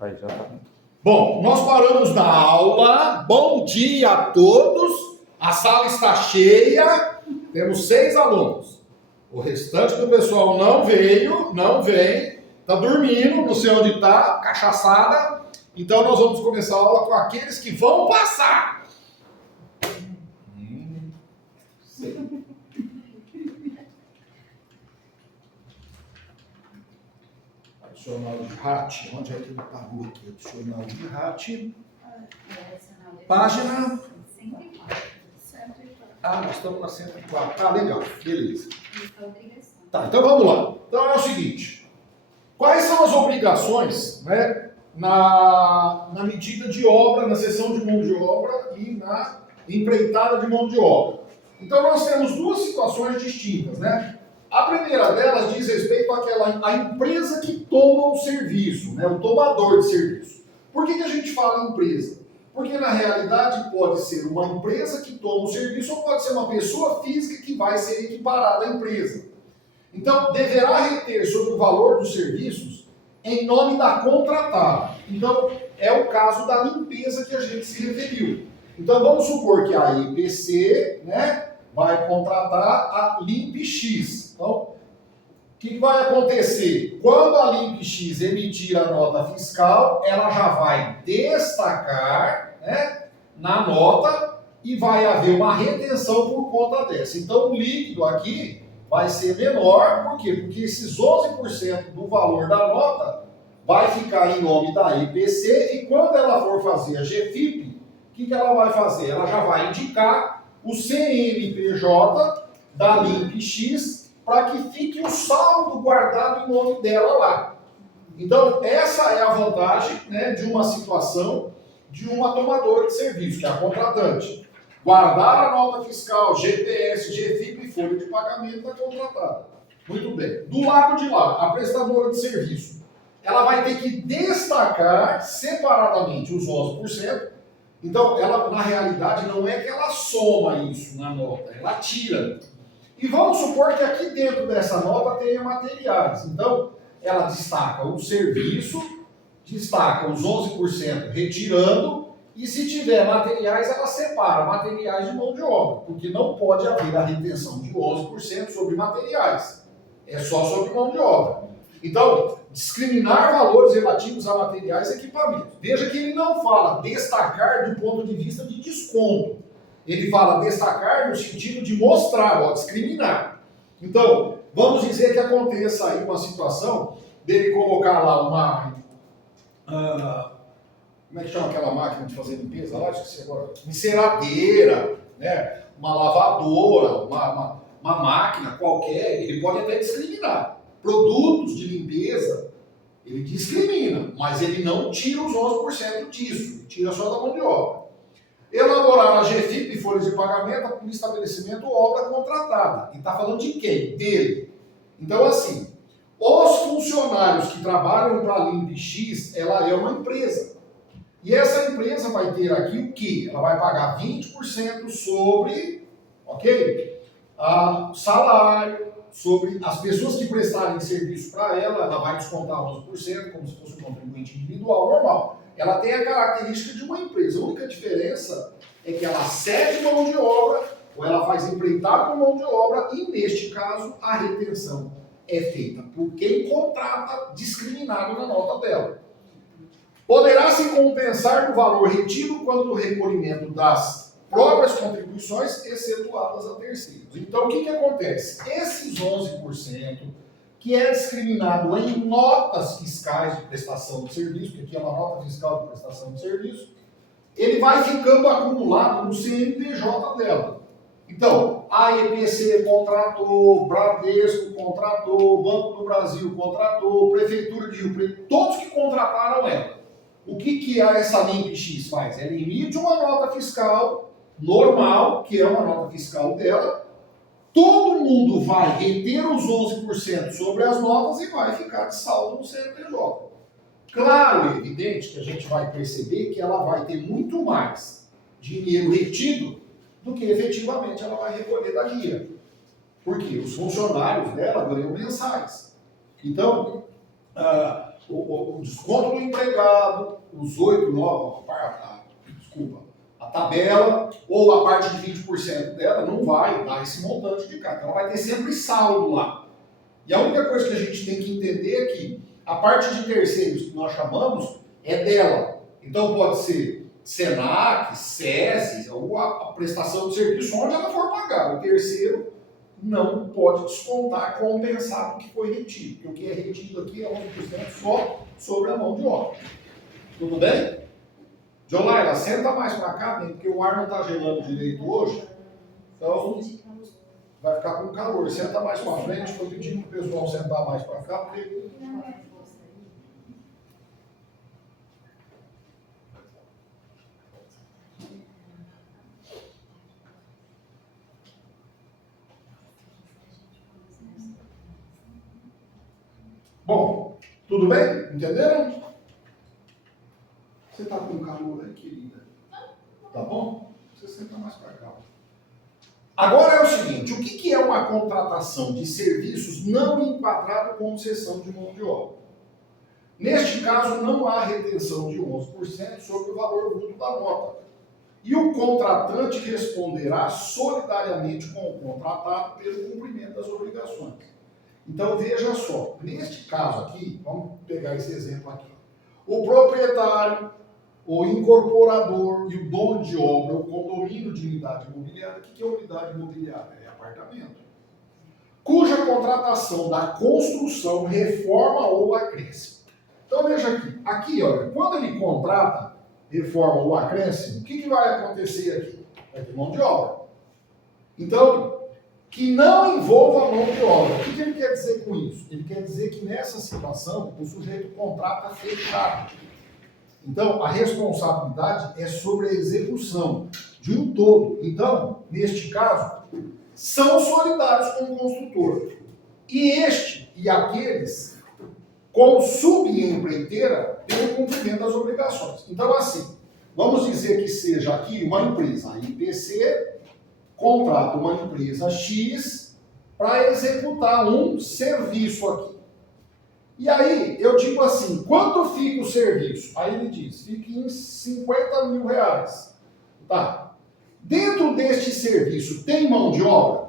Aí já tá. Bom, nós paramos na aula. Bom dia a todos. A sala está cheia. Temos 6 alunos. O restante do pessoal não veio, não vem. Está dormindo, não sei onde está, cachaçada. Então nós vamos começar a aula com aqueles que vão passar. Adicional de RAT. Onde é que ele parou aqui? Adicional de RAT. Página. 104. Ah, nós estamos na 104. Ah, legal. Beleza. Tá, então vamos lá. Então é o seguinte. Quais são as obrigações, né, na medida de obra, na seção de mão de obra e na empreitada de mão de obra? Então nós temos duas situações distintas, né? A primeira delas diz respeito à empresa que toma o serviço, né, o tomador de serviço. Por que a gente fala empresa? Porque na realidade pode ser uma empresa que toma o serviço ou pode ser uma pessoa física que vai ser equiparada à empresa. Então, deverá reter sobre o valor dos serviços em nome da contratada. Então, é o caso da limpeza que a gente se referiu. Então, vamos supor que a EPC, né, vai contratar a LimpX. Então, o que vai acontecer? Quando a LimpX emitir a nota fiscal, ela já vai destacar, né, na nota e vai haver uma retenção por conta dessa. Então, o líquido aqui vai ser menor, por quê? Porque esses 11% do valor da nota vai ficar em nome da EPC e quando ela for fazer a GFIP, o que ela vai fazer? Ela já vai indicar o CNPJ da LimpX para que fique o saldo guardado em nome dela lá. Então, essa é a vantagem, né, de uma situação de uma tomadora de serviço, que é a contratante. Guardar a nota fiscal, GPS, GFIP e folha de pagamento da contratada. Muito bem. Do lado de lá, a prestadora de serviço, ela vai ter que destacar separadamente os 11%. Então, ela, na realidade, não é que ela soma isso na nota, ela tira. E vamos supor que aqui dentro dessa nota tenha materiais. Então, ela destaca o serviço, destaca os 11% retirando, e se tiver materiais, ela separa materiais de mão de obra, porque não pode haver a retenção de 11% sobre materiais. É só sobre mão de obra. Então, discriminar valores relativos a materiais e equipamentos. Veja que ele não fala destacar do ponto de vista de desconto. Ele fala destacar no sentido de mostrar, ó, discriminar. Então, vamos dizer que aconteça aí uma situação dele colocar lá uma... como é que chama aquela máquina de fazer limpeza lá? Esqueci agora. Enceradeira, né? Uma lavadora, uma máquina qualquer. Ele pode até discriminar. Produtos de limpeza, ele discrimina, mas ele não tira os 11% disso. Tira só da mão de obra. Elaborar a GFIP e folhas de pagamento para o estabelecimento ou obra contratada. E está falando de quem? Dele. Então, assim, os funcionários que trabalham para a LimpX, ela é uma empresa. E essa empresa vai ter aqui o quê? Ela vai pagar 20% sobre, ok? Salário, sobre as pessoas que prestarem serviço para ela vai descontar 11%, como se fosse um contribuinte individual, normal. Ela tem a característica de uma empresa. A única diferença é que ela cede mão de obra, ou ela faz empreitar com mão de obra, e neste caso a retenção é feita por quem contrata discriminado na nota dela. Poderá se compensar do valor retido quando o recolhimento das próprias contribuições excetuadas a terceiros. Então, o que acontece? Esses 11%, que é discriminado em notas fiscais de prestação de serviço, que aqui é uma nota fiscal de prestação de serviço, ele vai ficando acumulado no CNPJ dela. Então, a EPC contratou, Bradesco contratou, Banco do Brasil contratou, Prefeitura de Rio Preto, todos que contrataram ela. O que essa LimpX faz? Ela emite uma nota fiscal normal, que é uma nota fiscal dela, todo mundo vai reter os 11% sobre as notas e vai ficar de saldo no CNPJ. Claro e evidente que a gente vai perceber que ela vai ter muito mais dinheiro retido do que efetivamente ela vai recolher da guia. Porque os funcionários dela ganham mensais. Então, o desconto do empregado, os 8, 9, a tabela, ou a parte de 20% dela, não vai dar esse montante de carta. Ela vai ter sempre saldo lá. E a única coisa que a gente tem que entender é que a parte de terceiros que nós chamamos é dela. Então pode ser Senac, SESI, ou a prestação de serviço onde ela for pagar. O terceiro não pode descontar, compensar o que foi retido. Porque o que é retido aqui é 11% só sobre a mão de obra. Tudo bem? Jolaila, senta mais para cá, porque o ar não está gelando direito hoje. Então, vai ficar com calor. Senta mais para frente. Estou pedindo para o pessoal sentar mais para cá, porque... Bom, tudo bem? Entenderam? Você está com calor aí, querida? Tá bom? Você senta mais para cá. Agora é o seguinte, o que é uma contratação de serviços não enquadrado como cessão de mão de obra? Neste caso, não há retenção de 11% sobre o valor bruto da nota. E o contratante responderá solidariamente com o contratado pelo cumprimento das obrigações. Então, veja só, neste caso aqui, vamos pegar esse exemplo aqui. O proprietário, o incorporador e o dono de obra, o condomínio de unidade imobiliária. O que é unidade imobiliária? É apartamento. Cuja contratação da construção, reforma ou acréscimo. Então veja aqui, olha, quando ele contrata reforma ou acréscimo, o que vai acontecer aqui? Vai ter mão de obra. Então, que não envolva a mão de obra. O que ele quer dizer com isso? Ele quer dizer que nessa situação o sujeito contrata fechado. Então, a responsabilidade é sobre a execução de um todo. Então, neste caso, são solidários com o construtor. E este e aqueles com subempreiteira pelo cumprimento das obrigações. Então, assim, vamos dizer que seja aqui uma empresa, a IPC, contrata uma empresa X para executar um serviço aqui. E aí, eu digo assim, quanto fica o serviço? Aí ele diz, fica em 50 mil reais. Tá. Dentro deste serviço, tem mão de obra?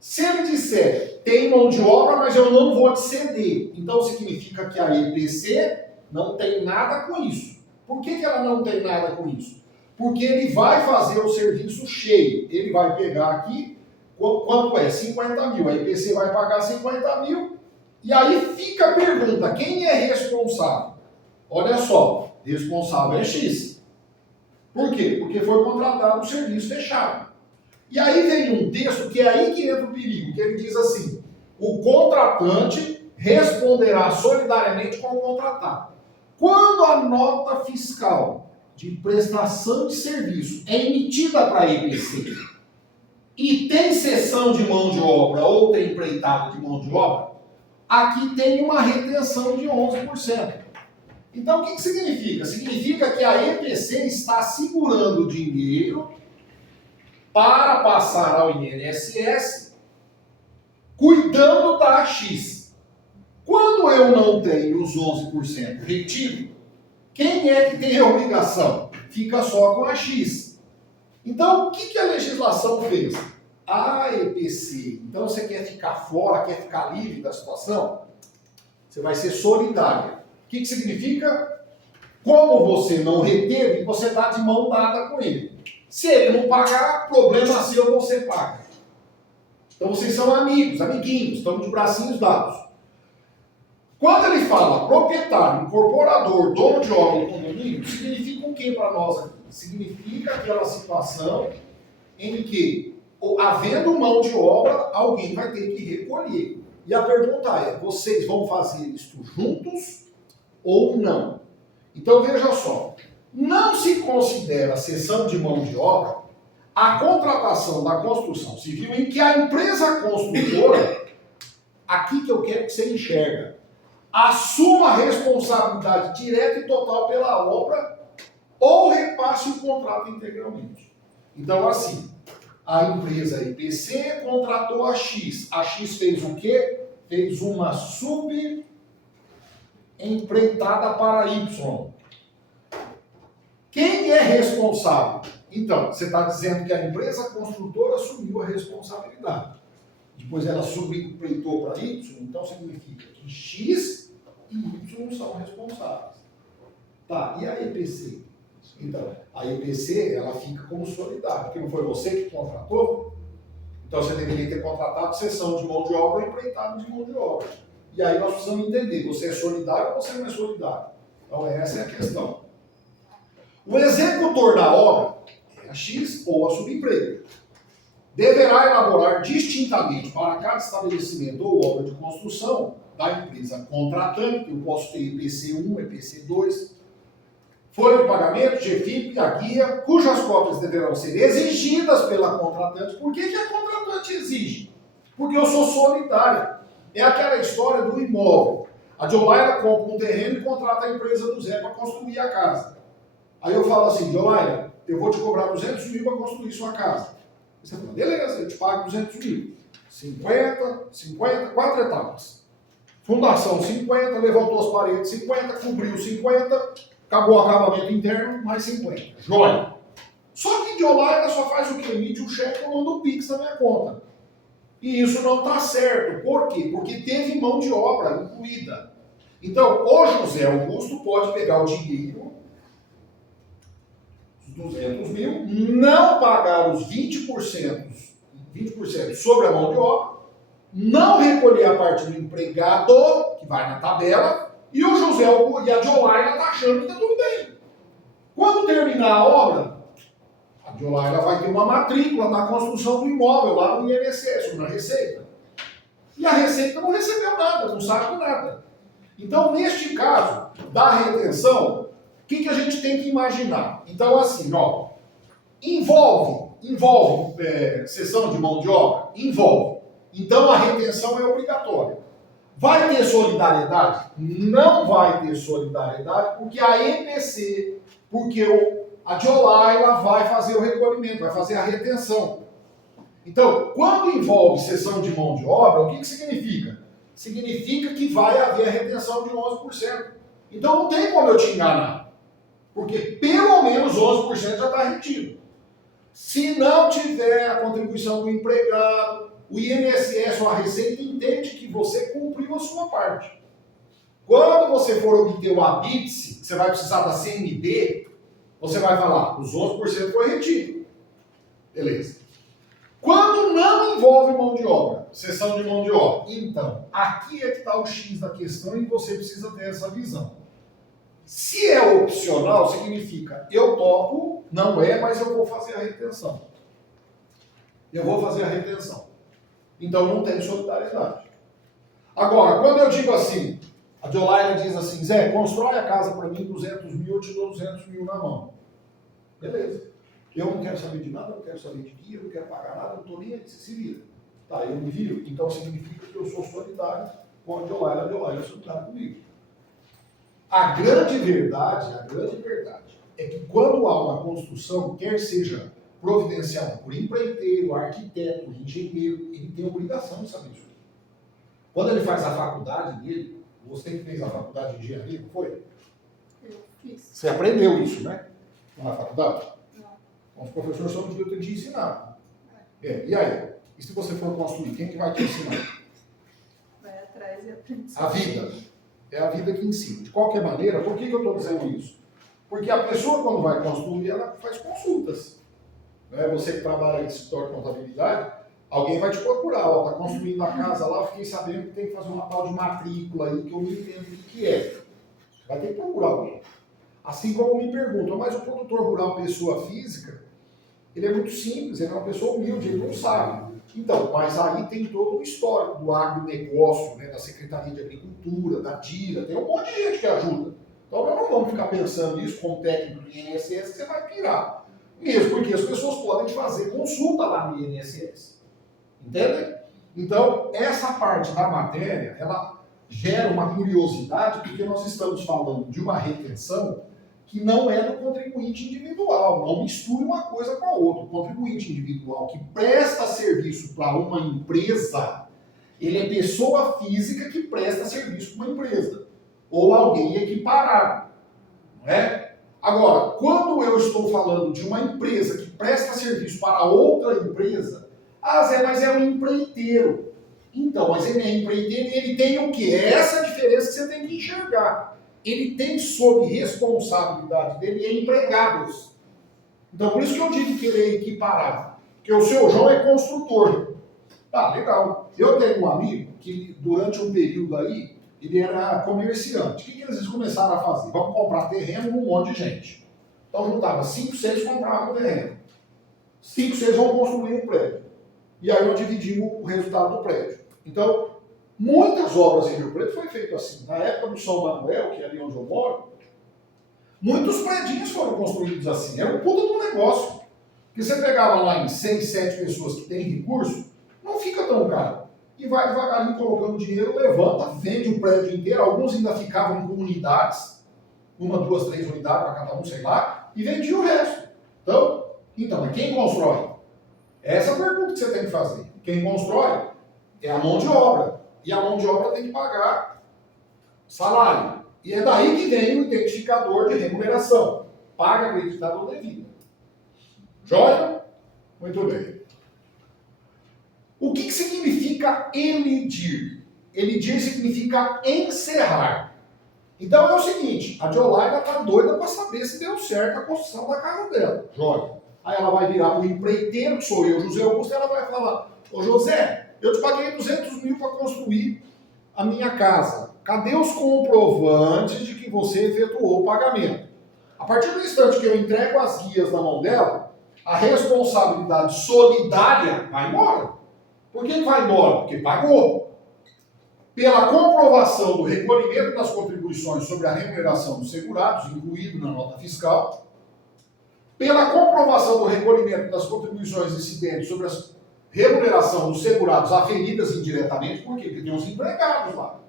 Se ele disser, tem mão de obra, mas eu não vou te ceder. Então, significa que a EPC não tem nada com isso. Por que ela não tem nada com isso? Porque ele vai fazer o serviço cheio. Ele vai pegar aqui, quanto é? 50 mil. A EPC vai pagar 50 mil. E aí fica a pergunta, quem é responsável? Olha só, responsável é X. Por quê? Porque foi contratado um serviço fechado. E aí vem um texto que é aí que entra o perigo, que ele diz assim, o contratante responderá solidariamente com o contratado. Quando a nota fiscal de prestação de serviço é emitida para a EPC e tem cessão de mão de obra ou tem empreitada de mão de obra, aqui tem uma retenção de 11%. Então, o que significa? Significa que a EPC está segurando o dinheiro para passar ao INSS, cuidando da X. Quando eu não tenho os 11% retido, quem é que tem a obrigação? Fica só com a X. Então, o que a legislação fez? A EPC, então você quer ficar fora, quer ficar livre da situação? Você vai ser solidário. O que significa? Como você não reteve, você está de mão dada com ele. Se ele não pagar, problema seu, você paga. Então vocês são amigos, amiguinhos, estão de bracinhos dados. Quando ele fala proprietário, incorporador, dono de obra e condomínio, significa o que para nós aqui? Significa aquela situação em que, havendo mão de obra, alguém vai ter que recolher. E a pergunta é, vocês vão fazer isto juntos ou não? Então veja só, não se considera cessão de mão de obra a contratação da construção civil em que a empresa construtora, aqui que eu quero que você enxerga, assuma a responsabilidade direta e total pela obra ou repasse o contrato integralmente. Então assim, a empresa IPC contratou a X. A X fez o quê? Fez uma subempreiteira. empreitada para Y. Quem é responsável? Então, você está dizendo que a empresa construtora assumiu a responsabilidade. Depois ela subempreitou para Y, então significa que X e Y são responsáveis. Tá, e a EPC? Então, a EPC, ela fica como solidária, porque não foi você que contratou? Então você deveria ter contratado cessão de mão de obra e empreitado de mão de obra. E aí nós precisamos entender, você é solidário ou você não é solidário? Então essa é a questão. O executor da obra é a X ou a subempresa. Deverá elaborar distintamente para cada estabelecimento ou obra de construção da empresa contratante, que eu posso ter IPC1, IPC2, folha de pagamento, GFIP, a guia, cujas cópias deverão ser exigidas pela contratante. Por que a contratante exige? Porque eu sou solidário. É aquela história do imóvel. A Jolaira compra um terreno e contrata a empresa do Zé para construir a casa. Aí eu falo assim, Jolaira, eu vou te cobrar 200 mil para construir sua casa. Você fala, beleza, eu te pago 200 mil. 50, 4 etapas. Fundação 50, levantou as paredes 50, cobriu 50, acabou o acabamento interno, mais 50. Joia. Só que Jolaira só faz o que? Emite um cheque e manda um Pix na minha conta. E isso não está certo. Por quê? Porque teve mão de obra incluída. Então, o José Augusto pode pegar o dinheiro, os 200 mil, não pagar os 20% sobre a mão de obra, não recolher a parte do empregado, que vai na tabela, e o José Augusto e a Jolaira está achando que está tudo bem. Quando terminar a obra, a Jolaira vai ter uma matrícula na construção do imóvel, lá no INSS, na Receita. E a Receita não recebeu nada, não sabe nada. Então, neste caso da retenção, o que a gente tem que imaginar? Então, assim, ó, envolve cessão de mão de obra? Envolve. Então, a retenção é obrigatória. Vai ter solidariedade? Não vai ter solidariedade, porque a EPC, porque a Jolaira vai fazer o recolhimento, vai fazer a retenção. Então, quando envolve cessão de mão de obra, o que significa? Significa que vai haver a retenção de 11%. Então, não tem como eu te enganar, porque pelo menos 11% já está retido. Se não tiver a contribuição do empregado, o INSS ou a Receita entende que você cumpriu a sua parte. Quando você for obter o ABITSE, você vai precisar da CND, você vai falar, os 11% foi retido. Beleza. Quando não envolve mão de obra, cessão de mão de obra, então, aqui é que está o X da questão e você precisa ter essa visão. Se é opcional, significa, eu topo, não é, mas eu vou fazer a retenção. Eu vou fazer a retenção. Então não tem solidariedade. Agora, quando eu digo assim, a Jolaira diz assim, Zé, constrói a casa para mim, 200 mil, eu te dou 200 mil na mão. Beleza. Eu não quero saber de nada, não quero saber de guia, não quero pagar nada, não estou nem aí, se vira. Tá, eu me viro. Então significa que eu sou solidário com a Jolaira é solidária comigo. A grande verdade é que quando há uma construção, quer seja providenciada por empreiteiro, arquiteto, engenheiro, ele tem a obrigação de saber isso. Quando ele faz a faculdade dele, você que fez a faculdade de engenharia, não foi? Eu fiz. Você aprendeu isso, né? Na faculdade? Não. Então, os professores só deviam ter te ensinado. E aí? E se você for construir, quem que vai te ensinar? Vai atrás e aprende. A vida. É a vida que ensina. De qualquer maneira, por que eu estou dizendo isso? Porque a pessoa, quando vai construir, ela faz consultas. Você que trabalha em escritório de contabilidade, alguém vai te procurar. Está construindo a casa lá, eu fiquei sabendo que tem que fazer uma tal de matrícula aí, que eu não entendo o que é. Vai ter que procurar alguém. Assim como me perguntam, mas o produtor rural, pessoa física, ele é muito simples, ele é uma pessoa humilde, ele não sabe. Então, mas aí tem todo o histórico do agronegócio, da Secretaria de Agricultura, da DIRA, tem um monte de gente que ajuda. Então, nós não vamos ficar pensando isso como técnico do INSS, que você vai pirar. Mesmo porque as pessoas podem te fazer consulta lá no INSS. Entendem? Então, essa parte da matéria, ela gera uma curiosidade, porque nós estamos falando de uma retenção que não é do contribuinte individual. Não misture uma coisa com a outra. O contribuinte individual que presta serviço para uma empresa, ele é pessoa física que presta serviço para uma empresa. ou alguém equiparado, não é? Agora, quando eu estou falando de uma empresa que presta serviço para outra empresa, Zé, mas é um empreiteiro. Então, mas ele é empreiteiro e ele tem o quê? É essa a diferença que você tem que enxergar. Ele tem sob responsabilidade dele empregados. Então, por isso que eu digo que ele é equiparado. Porque o seu João é construtor. Tá, legal. Eu tenho um amigo que, durante um período aí, ele era comerciante. O que eles começaram a fazer? Vamos comprar terreno num monte de gente. Então, juntava 5, 6 compravam terreno. 5, 6 vão construir um prédio. E aí eu dividi o resultado do prédio. Então, muitas obras em Rio Preto foi feito assim. Na época do São Manuel, que é ali onde eu moro, muitos prédios foram construídos assim. Era um puta de um negócio. Porque você pegava lá em 6, 7 pessoas que têm recurso, não fica tão caro. E vai devagarinho colocando dinheiro, levanta, vende o prédio inteiro. Alguns ainda ficavam com unidades, 1, 2, 3 unidades para cada um, sei lá, e vendia o resto. Então, mas quem constrói? Essa é a pergunta que você tem que fazer. Quem constrói é a mão de obra. E a mão de obra tem que pagar salário. E é daí que vem o identificador de remuneração. Paga acreditado ou devido. Joia? Muito bem. O que significa elidir? Elidir significa encerrar. Então é o seguinte, a Diolaina está doida para saber se deu certo a construção da casa dela. Joia. Aí ela vai virar para o empreiteiro, que sou eu, José Augusto, e ela vai falar: ô José, eu te paguei 200 mil para construir a minha casa. Cadê os comprovantes de que você efetuou o pagamento? A partir do instante que eu entrego as guias na mão dela, a responsabilidade solidária vai embora. Por que vai embora? Porque pagou. Pela comprovação do recolhimento das contribuições sobre a remuneração dos segurados, incluído na nota fiscal, pela comprovação do recolhimento das contribuições incidentes sobre a remuneração dos segurados aferidas indiretamente, por quê? Porque tem os empregados lá.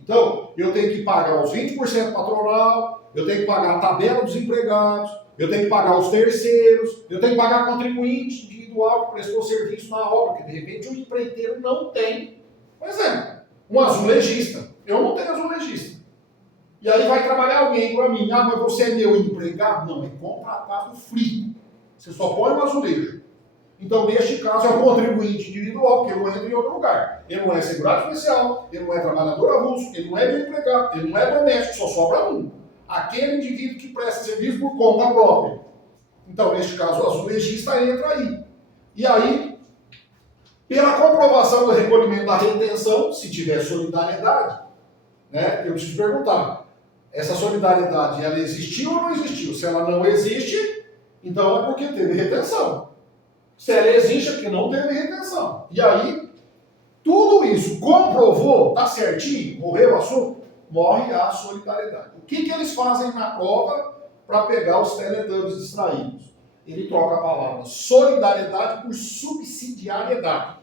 Então, eu tenho que pagar os 20% patronal, eu tenho que pagar a tabela dos empregados, eu tenho que pagar os terceiros, eu tenho que pagar contribuinte individual que prestou serviço na obra, porque de repente o empreiteiro não tem, por exemplo, um azulejista. Eu não tenho azulejista. E aí vai trabalhar alguém para mim: mas você é meu empregado? Não, é contratado free. Você só põe um azulejo. Então, neste caso, é um contribuinte individual, porque ele não entra em outro lugar. Ele não é segurado especial, ele não é trabalhador avulso, ele não é meu empregado, ele não é doméstico, só sobra um. Aquele indivíduo que presta serviço por conta própria. Então, neste caso, o azulejista entra aí. E aí, pela comprovação do recolhimento da retenção, se tiver solidariedade, né, eu preciso perguntar: essa solidariedade, ela existiu ou não existiu? Se ela não existe, então é porque teve retenção. Se ela existe, é porque não teve retenção. E aí, tudo isso comprovou, tá certinho, morreu o assunto, morre a solidariedade. O que eles fazem na prova para pegar os teletubbies distraídos? Ele troca a palavra solidariedade por subsidiariedade.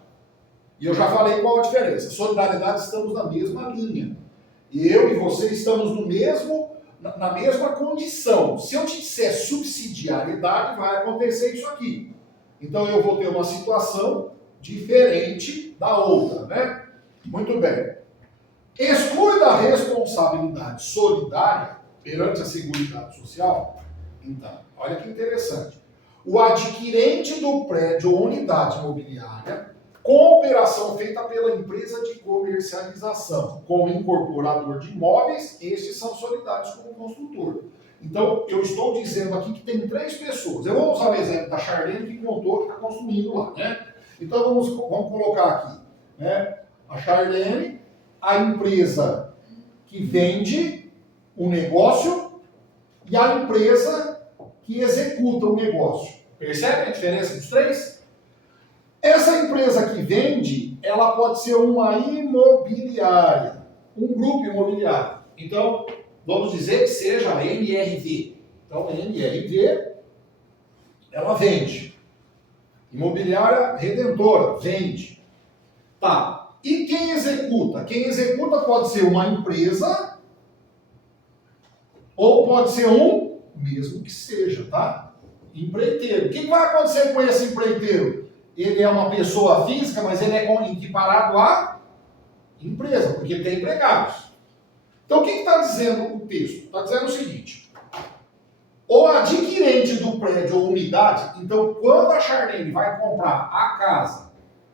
E eu já falei qual a diferença. Solidariedade, estamos na mesma linha. Eu e você estamos na mesma condição. Se eu te disser subsidiariedade, vai acontecer isso aqui. Então eu vou ter uma situação diferente da outra, né? Muito bem. Exclui da responsabilidade solidária perante a Seguridade Social. Então, olha que interessante. O adquirente do prédio ou unidade imobiliária, com operação feita pela empresa de comercialização, como incorporador de imóveis, estes são solidários como construtor. Então, eu estou dizendo aqui que tem 3 pessoas. Eu vou usar o exemplo da Charlene, que contou que está construindo lá, né? Então, vamos colocar aqui, né? A Charlene, a empresa que vende o negócio e a empresa que executa o negócio. Percebe a diferença dos 3? Essa empresa que vende, ela pode ser uma imobiliária, um grupo imobiliário. Então, vamos dizer que seja a MRV. Então, a MRV, ela vende. Imobiliária Redentora, vende. Tá. E quem executa? Quem executa pode ser uma empresa ou pode ser um, mesmo que seja, tá? Empreiteiro. O que vai acontecer com esse empreiteiro? Ele é uma pessoa física, mas ele é equiparado à empresa, porque ele tem empregados. Então, o que está dizendo o texto? Está dizendo o seguinte: o adquirente do prédio ou unidade, então, quando a Charlene vai comprar a casa,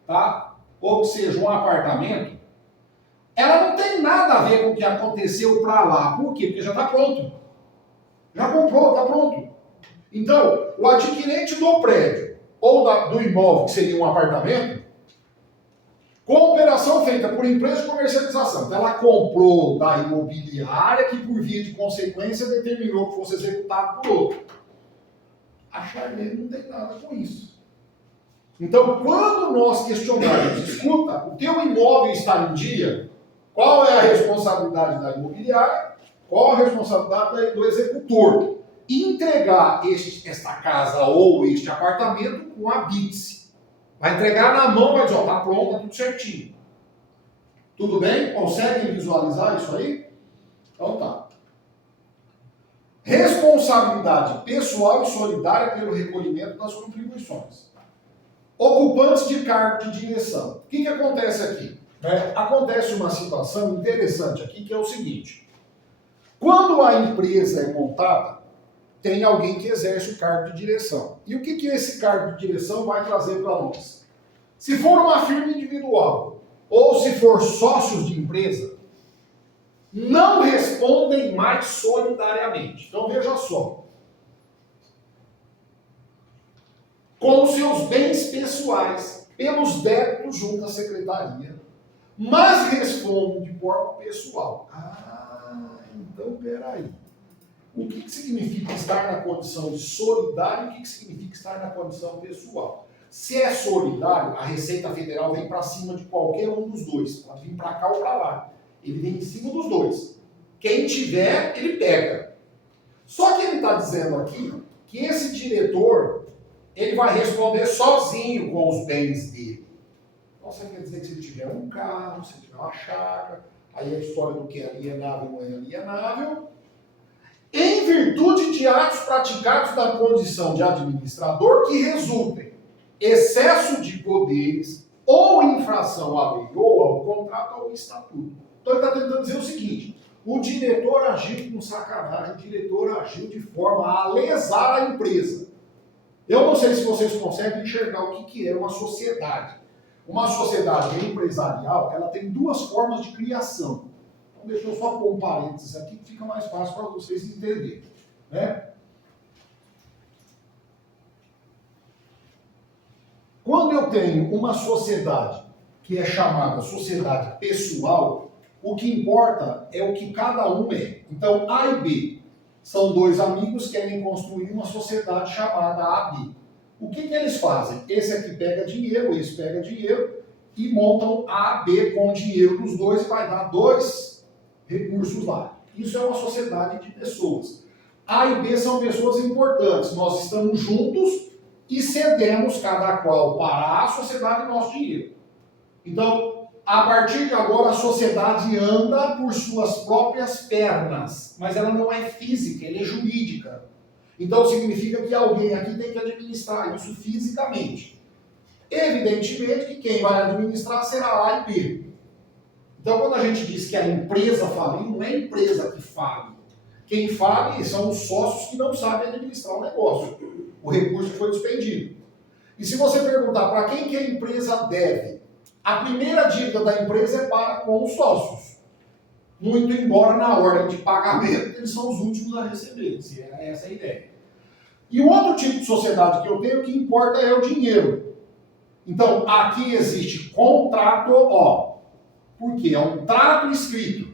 tá? Ou que seja, um apartamento, ela não tem nada a ver com o que aconteceu para lá. Por quê? Porque já está pronto. Já comprou, está pronto. Então, o adquirente do prédio ou do imóvel, que seria um apartamento, com operação feita por empresa de comercialização. Então, ela comprou da imobiliária que, por via de consequência, determinou que fosse executado por outro. A Charlene não tem nada com isso. Então, quando nós questionarmos, escuta, o teu imóvel está em dia, qual é a responsabilidade da imobiliária? Qual a responsabilidade do executor? Entregar esta casa ou este apartamento com a BITS. Vai entregar na mão, vai dizer, ó, tá pronto, tá tudo certinho. Tudo bem? Conseguem visualizar isso aí? Então tá. Responsabilidade pessoal e solidária pelo recolhimento das contribuições. Ocupantes de cargo de direção. O que acontece aqui? Acontece uma situação interessante aqui, que é o seguinte. Quando a empresa é montada, tem alguém que exerce o cargo de direção. E o que esse cargo de direção vai trazer para nós? Se for uma firma individual, ou se for sócios de empresa, não respondem mais solidariamente. Então veja só. Com os seus bens pessoais, pelos débitos junto à secretaria, mas respondem de forma pessoal. Então peraí. O que significa estar na condição de solidário e o que significa estar na condição pessoal? Se é solidário, a Receita Federal vem para cima de qualquer um dos dois. Pode vir para cá ou para lá. Ele vem em cima dos dois. Quem tiver, ele pega. Só que ele está dizendo aqui que esse diretor, ele vai responder sozinho com os bens dele. Então você quer dizer que se ele tiver um carro, se ele tiver uma chácara, aí a história do que é alienável ou não é alienável, em virtude de atos praticados na condição de administrador que resultem excesso de poderes ou infração à lei, ou ao contrato ou ao estatuto. Então ele está tentando dizer o seguinte: o diretor agiu com sacanagem, o diretor agiu de forma a lesar a empresa. Eu não sei se vocês conseguem enxergar o que é uma sociedade. Uma sociedade empresarial, ela tem duas formas de criação. Então deixa eu só pôr um parênteses aqui que fica mais fácil para vocês entenderem. Né? Quando eu tenho uma sociedade que é chamada sociedade pessoal, o que importa é o que cada um é. Então, A e B são dois amigos que querem construir uma sociedade chamada AB. O que eles fazem? Esse aqui pega dinheiro, esse pega dinheiro e montam A e B com o dinheiro dos dois e vai dar dois recursos lá. Isso é uma sociedade de pessoas. A e B são pessoas importantes. Nós estamos juntos e cedemos cada qual para a sociedade nosso dinheiro. Então, a partir de agora, a sociedade anda por suas próprias pernas, mas ela não é física, ela é jurídica. Então, significa que alguém aqui tem que administrar isso fisicamente. Evidentemente que quem vai administrar será A e B. Então, quando a gente diz que a empresa faliu, não é a empresa que fale. Quem fale são os sócios que não sabem administrar o negócio. O recurso foi despendido. E se você perguntar para quem que a empresa deve, a primeira dívida da empresa é para com os sócios. Muito embora na ordem de pagamento eles são os últimos a receber. Se é essa a ideia. E o outro tipo de sociedade que eu tenho, o que importa é o dinheiro. Então, aqui existe contrato, porque é um trato escrito.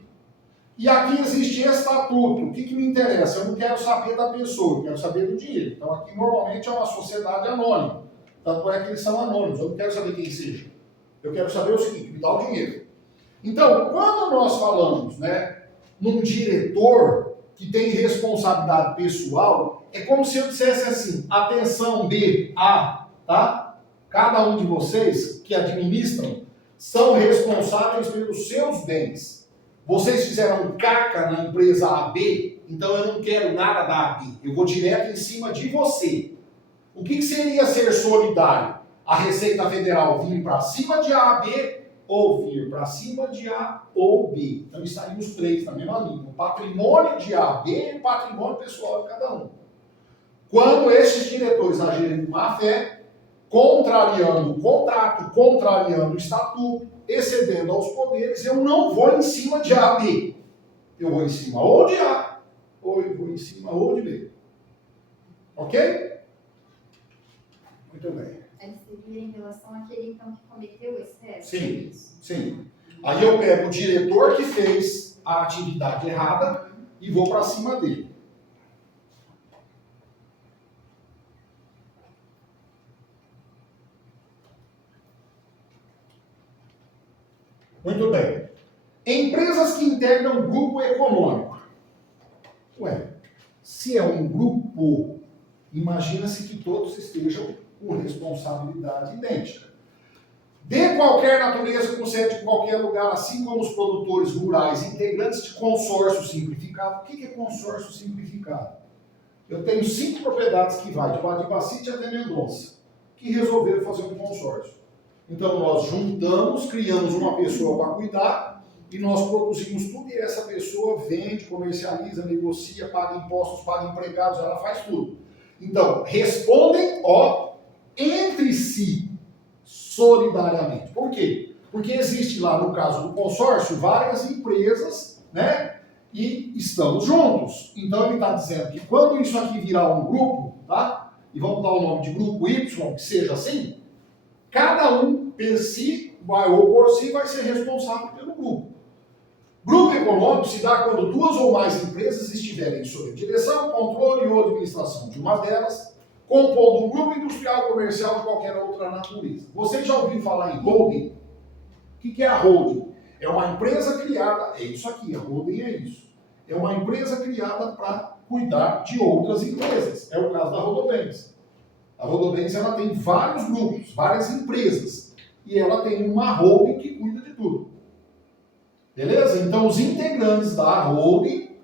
E aqui existe estatuto. O que me interessa? Eu não quero saber da pessoa, eu quero saber do dinheiro. Então, aqui normalmente é uma sociedade anônima. Tanto é que eles são anônimos, eu não quero saber quem seja. Eu quero saber o seguinte: me dá o dinheiro. Então, quando nós falamos, num diretor que tem responsabilidade pessoal, é como se eu dissesse assim: atenção, B, A, tá? Cada um de vocês que administram são responsáveis pelos seus bens. Vocês fizeram caca na empresa AB, então eu não quero nada da AB. Eu vou direto em cima de você. O que seria ser solidário? A Receita Federal vir para cima de AB ou vir para cima de A ou B. Então estaríamos os três na mesma linha. O patrimônio de A, B e o patrimônio pessoal de cada um. Quando esses diretores agirem com má fé, contrariando o contrato, contrariando o estatuto, excedendo aos poderes, eu não vou em cima de A, B. Eu vou em cima ou de A, ou eu vou em cima ou de B. Ok? Muito bem. Aí seria em relação àquele então que cometeu o excesso? Sim, sim. Aí eu pego o diretor que fez a atividade errada e vou para cima dele. Muito bem. Empresas que integram grupo econômico. Ué, se é um grupo, imagina-se que todos estejam com responsabilidade idêntica. De qualquer natureza, com sede em qualquer lugar, assim como os produtores rurais, integrantes de consórcio simplificado. O que é consórcio simplificado? Eu tenho 5 propriedades que vai de Badibacite até Mendonça, que resolveram fazer um consórcio. Então nós juntamos, criamos uma pessoa para cuidar e nós produzimos tudo e essa pessoa vende, comercializa, negocia, paga impostos, paga empregados, ela faz tudo. Então, respondem, entre si, solidariamente. Por quê? Porque existe lá, no caso do consórcio, várias empresas, né? E estamos juntos. Então ele está dizendo que quando isso aqui virar um grupo, tá? E vamos dar o nome de grupo Y, que seja assim, cada um per si, ou por si, vai ser responsável pelo grupo. Grupo econômico se dá quando 2 ou mais empresas estiverem sob direção, controle ou administração de uma delas, compondo um grupo industrial, comercial ou qualquer outra natureza. Vocês já ouviram falar em holding? O que é a holding? É uma empresa criada, é isso aqui, a holding é isso. É uma empresa criada para cuidar de outras empresas. É o caso da Rodobens. A Rodobens ela tem vários grupos, várias empresas. E ela tem uma holding que cuida de tudo. Beleza? Então os integrantes da holding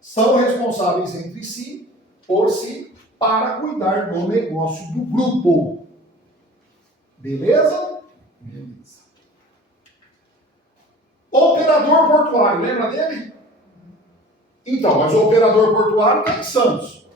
são responsáveis entre si, por si, para cuidar do negócio do grupo. Beleza? Beleza. Operador portuário, lembra dele? Então, mas o operador portuário está em Santos,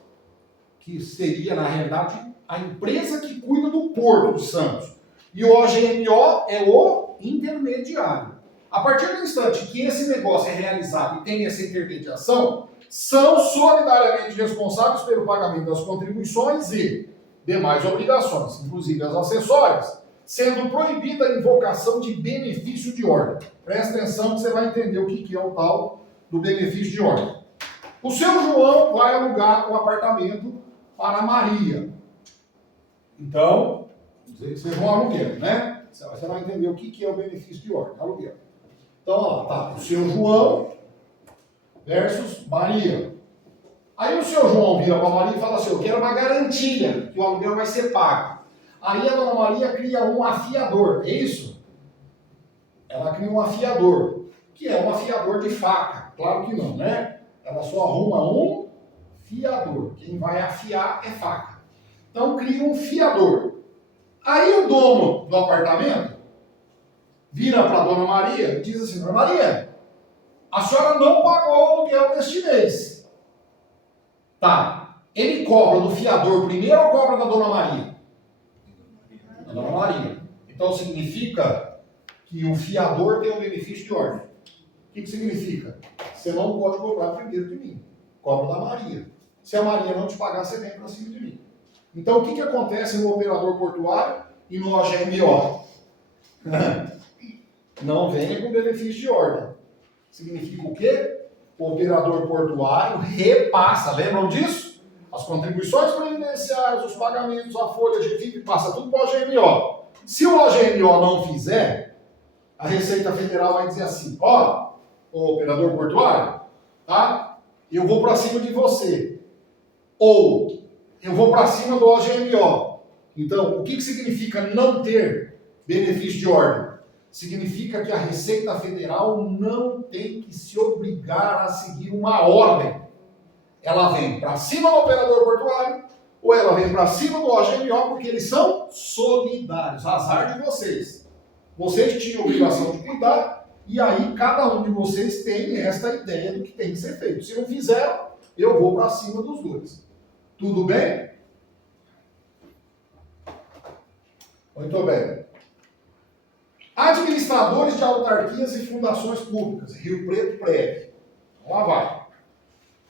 que seria, na realidade, a empresa que cuida do porto de Santos. E o OGMO é o intermediário. A partir do instante que esse negócio é realizado e tem essa intermediação, são solidariamente responsáveis pelo pagamento das contribuições e demais obrigações, inclusive as acessórias, sendo proibida a invocação de benefício de ordem. Presta atenção que você vai entender o que é o tal do benefício de ordem. O seu João vai alugar um apartamento para a Maria. Então, vocês vão aluguel, né? Você vai entender o que é o benefício de ordem, aluguel. Então, olha lá, tá. O seu João versus Maria. Aí o seu João vira para a Maria e fala assim, eu quero uma garantia que o aluguel vai ser pago. Aí a dona Maria cria um afiador, é isso? Ela cria um afiador, que é um afiador de faca. Claro que não, né? Ela só arruma um fiador. Quem vai afiar é faca. Então cria um fiador. Aí o dono do apartamento vira para a dona Maria e diz assim, dona Maria, a senhora não pagou o aluguel deste mês. Tá. Ele cobra do fiador primeiro ou cobra da dona Maria? Da dona Maria. Então significa que o fiador tem um benefício de ordem. O que significa? Você não pode cobrar primeiro de mim. Cobra da Maria. Se a Maria não te pagar, você vem para cima de mim. Então o que acontece no operador portuário e no OGMO? Não venha com benefício de ordem. Significa o quê? O operador portuário repassa, lembram disso? As contribuições previdenciárias, os pagamentos, a folha de FIP, passa tudo para o OGMO. Se o OGMO não fizer, a Receita Federal vai dizer assim, ó, o operador portuário, tá? Eu vou para cima de você. Ou eu vou para cima do OGMO. Então, o que significa não ter benefício de ordem? Significa que a Receita Federal não tem que se obrigar a seguir uma ordem. Ela vem para cima do operador portuário ou ela vem para cima do OGMO porque eles são solidários. Azar de vocês. vocês tinham a obrigação de cuidar, e aí cada um de vocês tem esta ideia do que tem que ser feito. Se não fizeram, eu vou para cima dos dois. Tudo bem? Muito bem. Administradores de autarquias e fundações públicas, Rio Preto Prev. Lá vai.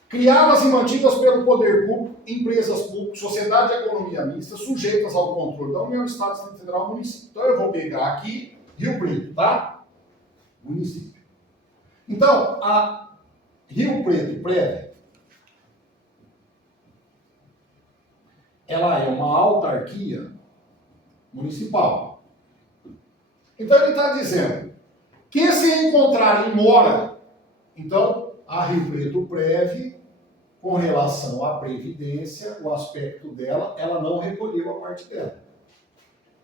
Criadas e mantidas pelo poder público, empresas públicas, sociedade de economia mista, sujeitas ao controle da União, Estado, Distrito Federal e Município. Então eu vou pegar aqui Rio Preto, tá? Município. Então, a Rio Preto Prev, ela é uma autarquia municipal. Então ele está dizendo que se encontrar em mora, então a Rio Preto Prev, com relação à previdência, o aspecto dela, ela não recolheu a parte dela.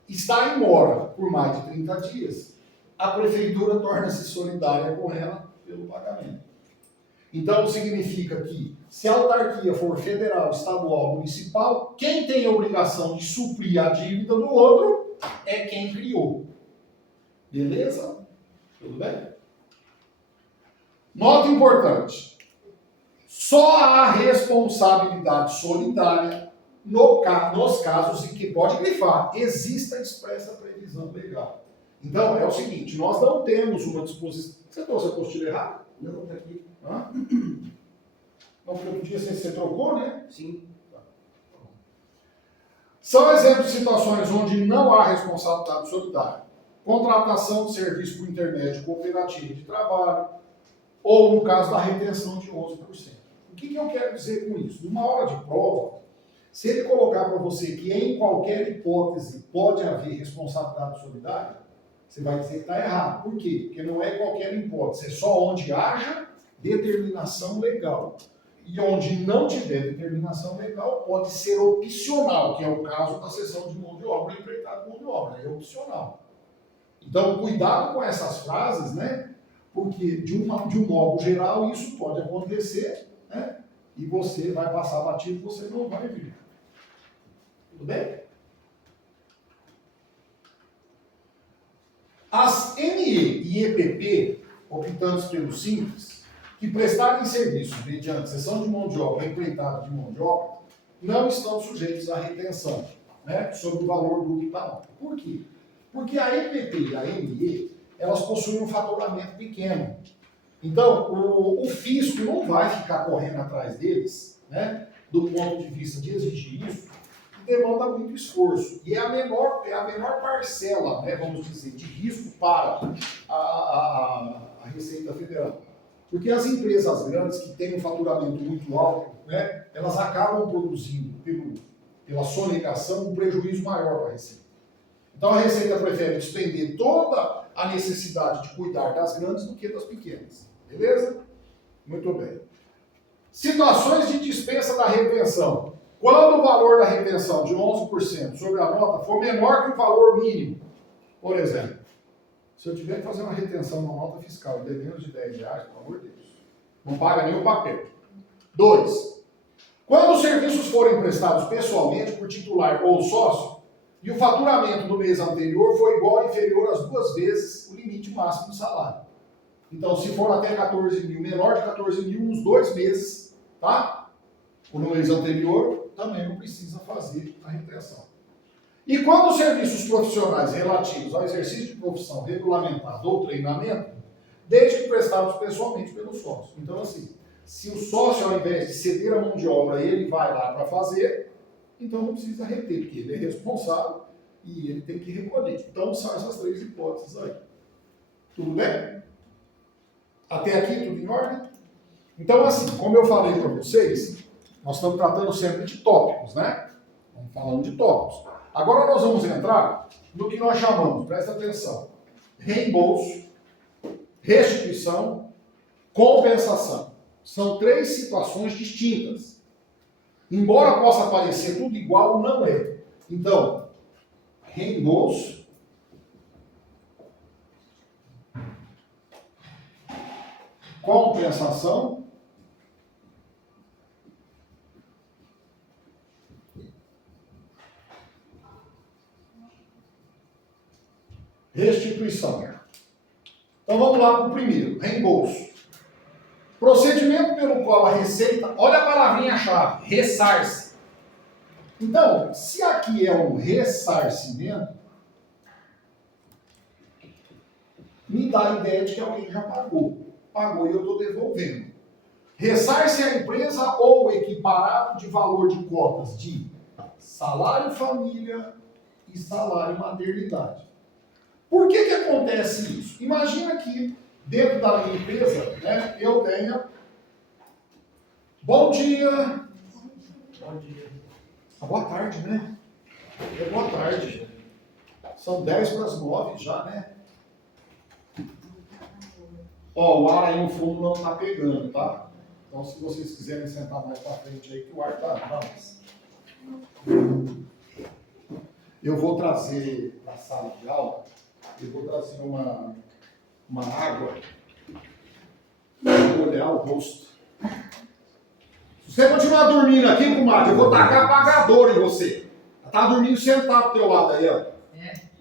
Está em mora por mais de 30 dias, a prefeitura torna-se solidária com ela pelo pagamento. Então significa que se a autarquia for federal, estadual, municipal, quem tem a obrigação de suprir a dívida do outro é quem criou. Beleza? Tudo bem? Nota importante. Só há responsabilidade solidária nos casos em que, pode grifar, exista expressa previsão legal. Então, é o seguinte, nós não temos uma disposição... Você trouxe a apostila errada? Não, tá aqui. Hã? Não, porque outro dia você trocou, né? Sim. São exemplos de situações onde não há responsabilidade solidária. Contratação de serviço por intermédio de cooperativa de trabalho, ou no caso da retenção de 11%. O que eu quero dizer com isso? Numa hora de prova, se ele colocar para você que em qualquer hipótese pode haver responsabilidade solidária, você vai dizer que está errado. Por quê? Porque não é qualquer hipótese, é só onde haja determinação legal. E onde não tiver determinação legal, pode ser opcional, que é o caso da cessão de mão de obra, empreitado de mão de obra, é opcional. Então, cuidado com essas frases, né? Porque de um modo geral isso pode acontecer, né? E você vai passar batido, você não vai vir. Tudo bem? As ME e EPP, optantes pelo Simples, que prestarem serviço mediante cessão de mão de obra ou empreitada de mão de obra, não estão sujeitos à retenção, né, sobre o valor bruto da nota. Por quê? Porque a EPP e a ME, elas possuem um faturamento pequeno. Então, o fisco não vai ficar correndo atrás deles, né, do ponto de vista de exigir isso, que demanda muito esforço. E é a menor parcela, né, vamos dizer, de risco para a Receita Federal. Porque as empresas grandes que têm um faturamento muito alto, né, elas acabam produzindo, pela sonegação, um prejuízo maior para a Receita. Então a Receita prefere despender toda a necessidade de cuidar das grandes do que das pequenas. Beleza? Muito bem. Situações de dispensa da retenção. Quando o valor da retenção de 11% sobre a nota for menor que o valor mínimo, por exemplo, se eu tiver que fazer uma retenção na nota fiscal de menos de R$10, pelo amor de Deus, não paga nem o papel. 2. Quando os serviços forem prestados pessoalmente por titular ou sócio, e o faturamento do mês anterior foi igual ou inferior às 2 vezes o limite máximo do salário. Então, se for até 14 mil, menor de 14 mil nos 2 meses, tá? Ou no mês anterior, também não precisa fazer a retenção. E quando os serviços profissionais relativos ao exercício de profissão regulamentado ou treinamento, desde que prestados pessoalmente pelo sócio. Então, assim, se o sócio, ao invés de ceder a mão de obra, ele vai lá para fazer, então não precisa reter, porque ele é responsável e ele tem que recolher. Então, são essas 3 hipóteses aí. Tudo bem? Até aqui, tudo em ordem? Então, assim, como eu falei para vocês, nós estamos tratando sempre de tópicos, né? Estamos falando de tópicos. Agora nós vamos entrar no que nós chamamos, presta atenção, reembolso, restituição, compensação. São 3 situações distintas. Embora possa parecer tudo igual, não é. Então, reembolso, compensação, restituição. Então vamos lá para o primeiro, reembolso. Procedimento pelo qual a Receita, olha a palavrinha-chave, ressarce. Então, se aqui é um ressarcimento, me dá a ideia de que alguém já pagou. Pagou e eu estou devolvendo. Ressarce a empresa ou equiparado de valor de cotas de salário família e salário maternidade. Por que acontece isso? Imagina que dentro da minha empresa, né, eu tenha... Bom dia! Bom dia. Boa tarde, né? Boa tarde. São 10:50 já, né? Ó, o ar aí no fundo não tá pegando, tá? Então, se vocês quiserem sentar mais pra frente aí, que o ar tá... Eu vou trazer para a sala de aula, eu vou trazer uma água para olhar o rosto. Se você continuar dormindo aqui, comadre, eu vou tacar apagador em você. Ela tá dormindo sentado do teu lado aí, ó.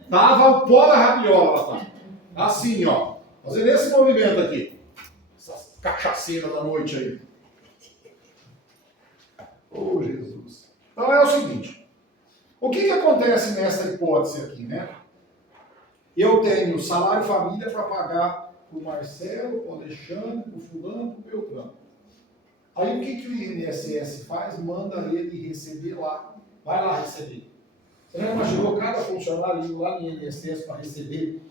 Tava o pó da rabiola, ela tá. Assim, ó. Fazendo esse movimento aqui. Essas cachaceiras da noite aí. Oh, Jesus. Então é o seguinte. O que acontece nessa hipótese aqui, né? Eu tenho salário família para pagar para o Marcelo, para o Alexandre, para o fulano, para o Beltrano. Aí o que o INSS faz? Manda ele receber lá. Vai lá receber. Você já imaginou cada funcionário indo lá no INSS para receber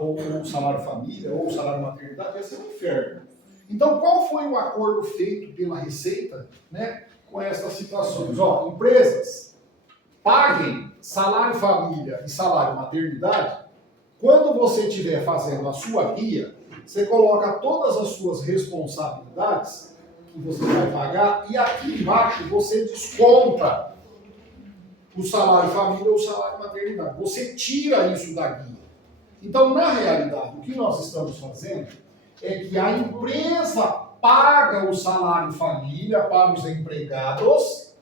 ou o salário família ou o salário maternidade? Ia ser um inferno. Então, qual foi o acordo feito pela Receita, né, com essas situações? Ó, empresas, paguem salário família e salário maternidade. Quando você estiver fazendo a sua guia, você coloca todas as suas responsabilidades que você vai pagar e aqui embaixo você desconta o salário família ou o salário maternidade. Você tira isso da guia. Então, na realidade, o que nós estamos fazendo é que a empresa paga o salário família para os empregados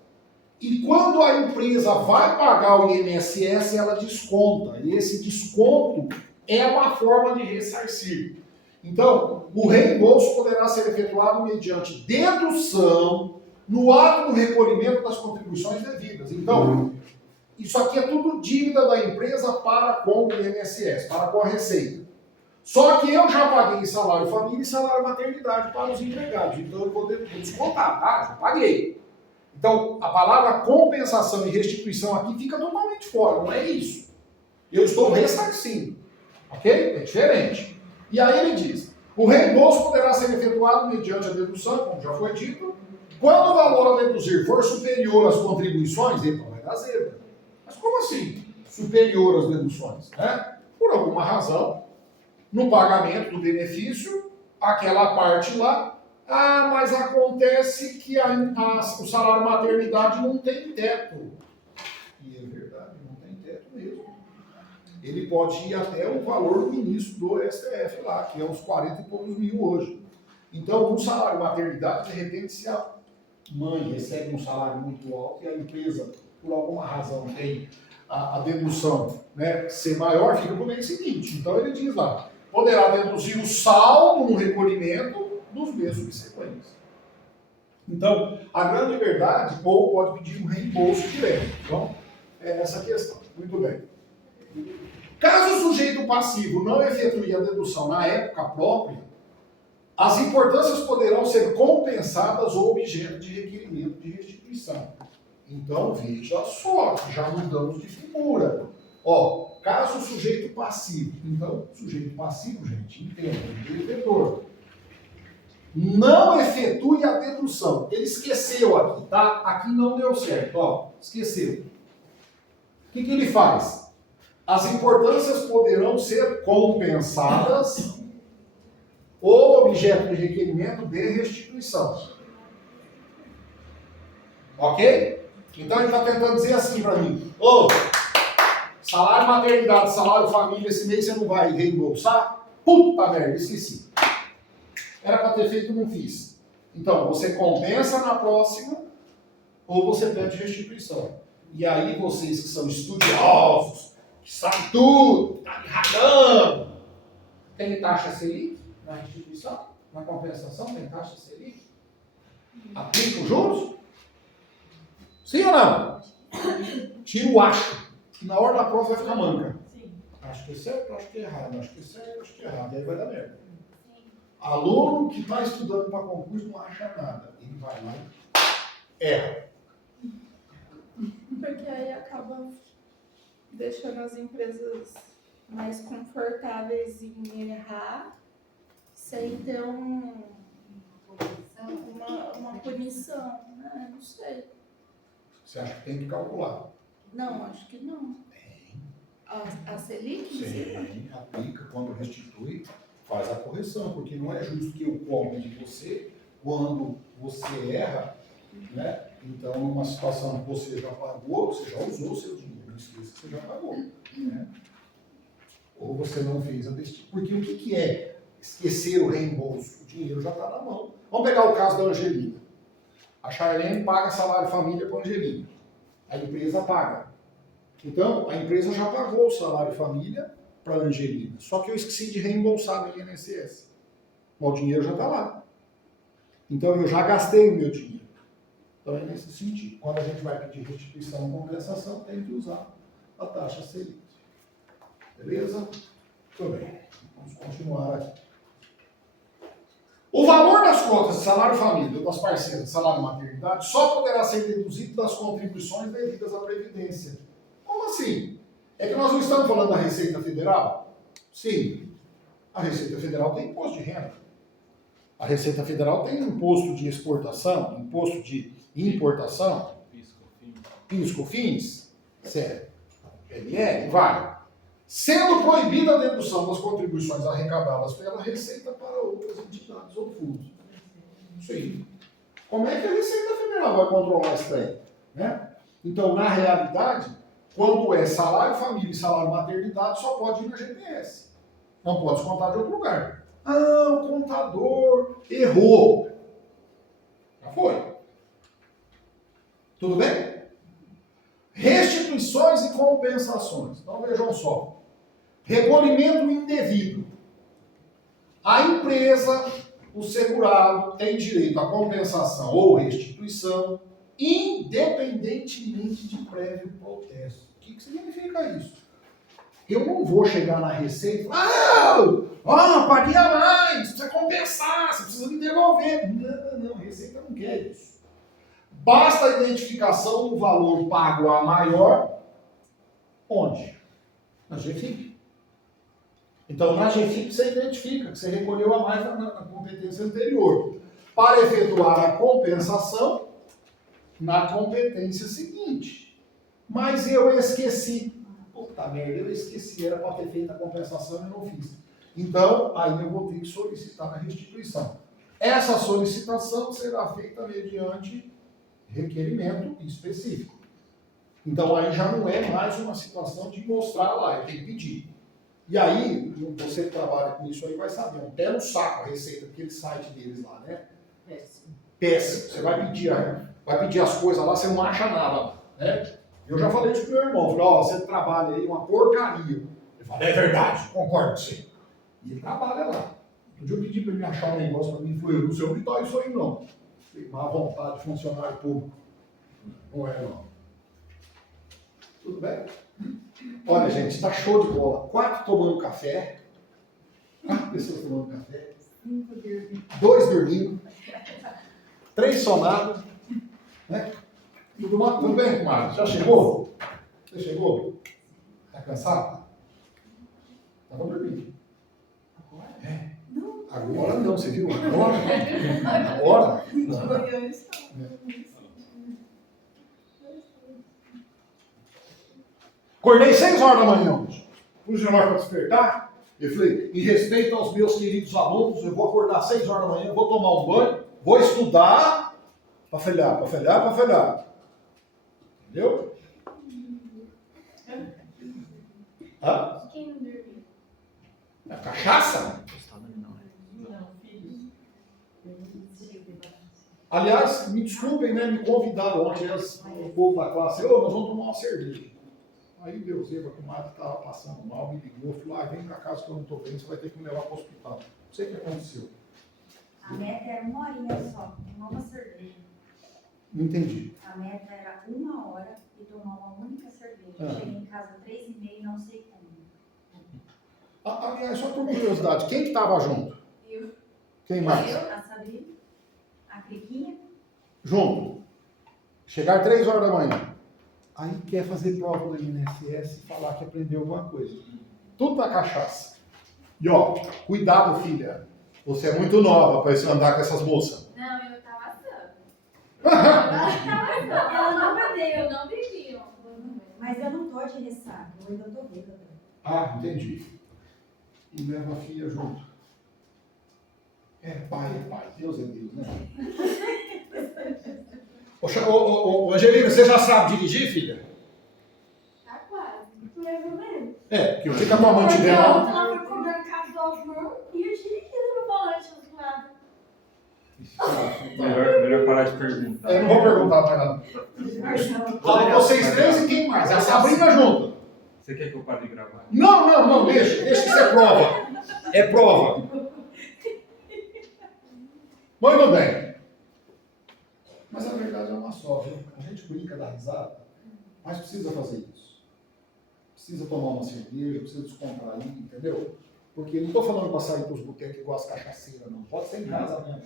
e quando a empresa vai pagar o INSS, ela desconta. E esse desconto é uma forma de ressarcir. Então, o reembolso poderá ser efetuado mediante dedução no ato do recolhimento das contribuições devidas. Então, isso aqui é tudo dívida da empresa para com o INSS, para com a Receita. Só que eu já paguei salário família e salário maternidade para os empregados. Então, eu vou descontar, tá? Já paguei. Então, a palavra compensação e restituição aqui fica totalmente fora, não é isso. Eu estou ressarcindo, ok? É diferente. E aí ele diz, o reembolso poderá ser efetuado mediante a dedução, como já foi dito, quando o valor a deduzir for superior às contribuições, então vai dar zebra. Mas como assim? Superior às deduções, né? Por alguma razão, no pagamento do benefício, aquela parte lá, mas acontece que o salário maternidade não tem teto. E é verdade, não tem teto mesmo. Ele pode ir até o valor do ministro do STF lá, que é uns 40 e poucos mil hoje. Então, no salário maternidade, de repente, se a mãe recebe um salário muito alto e a empresa, por alguma razão, tem a dedução, né, ser maior, fica no mês seguinte. Então, ele diz lá, poderá deduzir o saldo no recolhimento dos meses subsequentes. Então, a grande verdade, ou pode pedir um reembolso direto. Então, é essa a questão. Muito bem. Caso o sujeito passivo não efetue a dedução na época própria, as importâncias poderão ser compensadas ou objeto de requerimento de restituição. Então, veja só, já mudamos de figura. Ó, caso o sujeito passivo, então, sujeito passivo, gente, entenda, devedor, não efetue a dedução. Ele esqueceu aqui, tá? Aqui não deu certo, ó, esqueceu. O que ele faz? As importâncias poderão ser compensadas ou objeto de requerimento de restituição. Ok? Então ele está tentando dizer assim para mim, salário maternidade, salário família, esse mês você não vai reembolsar? Puta merda, esqueci. Era para ter feito, não fiz. Então, você compensa na próxima ou você pede restituição. E aí vocês que são estudiosos, sabe tudo, está me ralando. Tem taxa Selic na instituição? Na compensação tem taxa Selic? Aplica os juros? Sim ou não? Tira o acho. Que na hora da prova vai ficar manca. Sim. Acho que é certo, acho que é errado. Acho que é certo, acho que é errado. E aí vai dar merda. Aluno que está estudando para concurso não acha nada. Ele vai lá e erra. Porque aí acaba deixando as empresas mais confortáveis em errar sem ter uma punição. Ah, não sei. Você acha que tem que calcular? Não, acho que não. Tem. A Selic? Sim, aplica quando restitui, faz a correção, porque não é justo que eu cobre de você quando você erra, né? Então, numa situação que você já pagou, você já usou o seu dinheiro, não esqueça que você já pagou, né? Ou você não fez a destino. Porque o que é esquecer o reembolso? O dinheiro já está na mão. Vamos pegar o caso da Angelina. A Charlene paga salário família para a Angelina. A empresa paga. Então, a empresa já pagou o salário família para a Angelina. Só que eu esqueci de reembolsar no INSS. Mas o dinheiro já está lá. Então, eu já gastei o meu dinheiro. Então, é nesse sentido. Quando a gente vai pedir restituição ou compensação, tem que usar a taxa Selic. Beleza? Tudo bem. Vamos continuar aqui. O valor das cotas de salário família ou das parcelas de salário maternidade só poderá ser deduzido das contribuições devidas à Previdência. Como assim? É que nós não estamos falando da Receita Federal? Sim. A Receita Federal tem imposto de renda. A Receita Federal tem imposto de exportação, imposto de importação, PIS/COFINS, PML, vai. Sendo proibida a dedução das contribuições arrecadadas pela Receita para outras entidades ou fundos. Sim. Como é que a Receita Federal vai controlar isso aí? Né? Então, na realidade, quando é salário família e salário maternidade, só pode ir na GPS. Não pode descontar de outro lugar. Ah, o contador errou. Já foi. Tudo bem? Restituições e compensações. Então vejam só. Recolhimento indevido. A empresa, o segurado, tem direito à compensação ou restituição, independentemente de prévio protesto. O que significa isso? Eu não vou chegar na Receita e falar, paguei a mais, precisa compensar, você precisa me devolver. Não, a Receita não quer isso. Basta a identificação do valor pago a maior, onde? Na GFIP. Então, na GFIP você identifica que você recolheu a mais na competência anterior. Para efetuar a compensação, na competência seguinte. Mas eu esqueci. Puta merda, eu esqueci, era para ter feito a compensação e eu não fiz. Então, aí eu vou ter que solicitar a restituição. Essa solicitação será feita mediante requerimento específico. Então, aí já não é mais uma situação de mostrar lá, eu tenho que pedir. E aí, você que trabalha com isso aí vai saber, um pé no saco a Receita, aquele site deles lá, né? Péssimo. Você vai pedir as coisas lá, você não acha nada lá, né? Eu já falei isso pro meu irmão, falei, você trabalha aí uma porcaria. Ele fala, é verdade, concordo com você. E ele trabalha lá. Um dia eu pedi para ele achar um negócio para mim, falou, eu não sei onde está isso aí não. Falei, má vontade de funcionário público. Não é não. Tudo bem? Olha, gente, está show de bola. 4 tomando café. 4 pessoas tomando café. 2 dormindo. 3 sonados. Né? Tudo bem, comadre? Já chegou? Você chegou? Está cansado? Estava dormindo. Agora? É. Não. Agora não, você viu? Agora? Agora? Não. Acordei 6 horas da manhã hoje. Pus o relógio para despertar. Eu falei, em respeito aos meus queridos alunos, eu vou acordar 6 horas da manhã, vou tomar um banho, vou estudar para falhar. Entendeu? Hã? Quem não dormiu? É cachaça? Não, filho. Aliás, me desculpem, né? Me convidaram ontem o povo da classe. Nós vamos tomar uma cerveja. Aí o Deuseba, com o Mário estava passando mal, me ligou, falou, vem pra casa que eu não estou bem, você vai ter que me levar para o hospital. Não sei o que aconteceu. A meta era 1 horinha só, tomar uma cerveja. Não entendi. A meta era 1 hora e tomar uma única cerveja. Ah. Cheguei em casa 3h30, não sei como. Aliás, só por curiosidade, quem que estava junto? Eu. Quem mais? Eu, a Sabrina, a Criquinha. Junto. Chegar 3 horas da manhã. Aí quer fazer prova do INSS e falar que aprendeu alguma coisa. Tudo na cachaça. E ó, cuidado, filha. Você é muito nova para isso andar com essas moças. Não, eu tava assando. Ela não bebeu. Eu não bebi, ó. Mas eu não tô de ressaca, eu ainda tô bêbada. Ah, entendi. E leva a filha junto. É pai, Deus é Deus, né? Ô, Angelina, você já sabe dirigir, filha? Tá quase. Mais ou menos. É, que o que a tua mãe te Porque der ontem lá. ela foi comendo cafezão e eu dirigindo no volante do lado. Melhor parar de perguntar. Eu não vou perguntar mais nada. Fala vocês três e quem mais? A Sabrina junto. Você quer que eu pare de gravar? Não, deixa que isso é prova. É prova. Muito bem. Mas a verdade é uma só, viu? A gente brinca da risada, mas precisa fazer isso. Precisa tomar uma cerveja, precisa descontrair, entendeu? Porque não estou falando para sair para os botecos igual as cachaceiras, não. Pode ser em casa mesmo.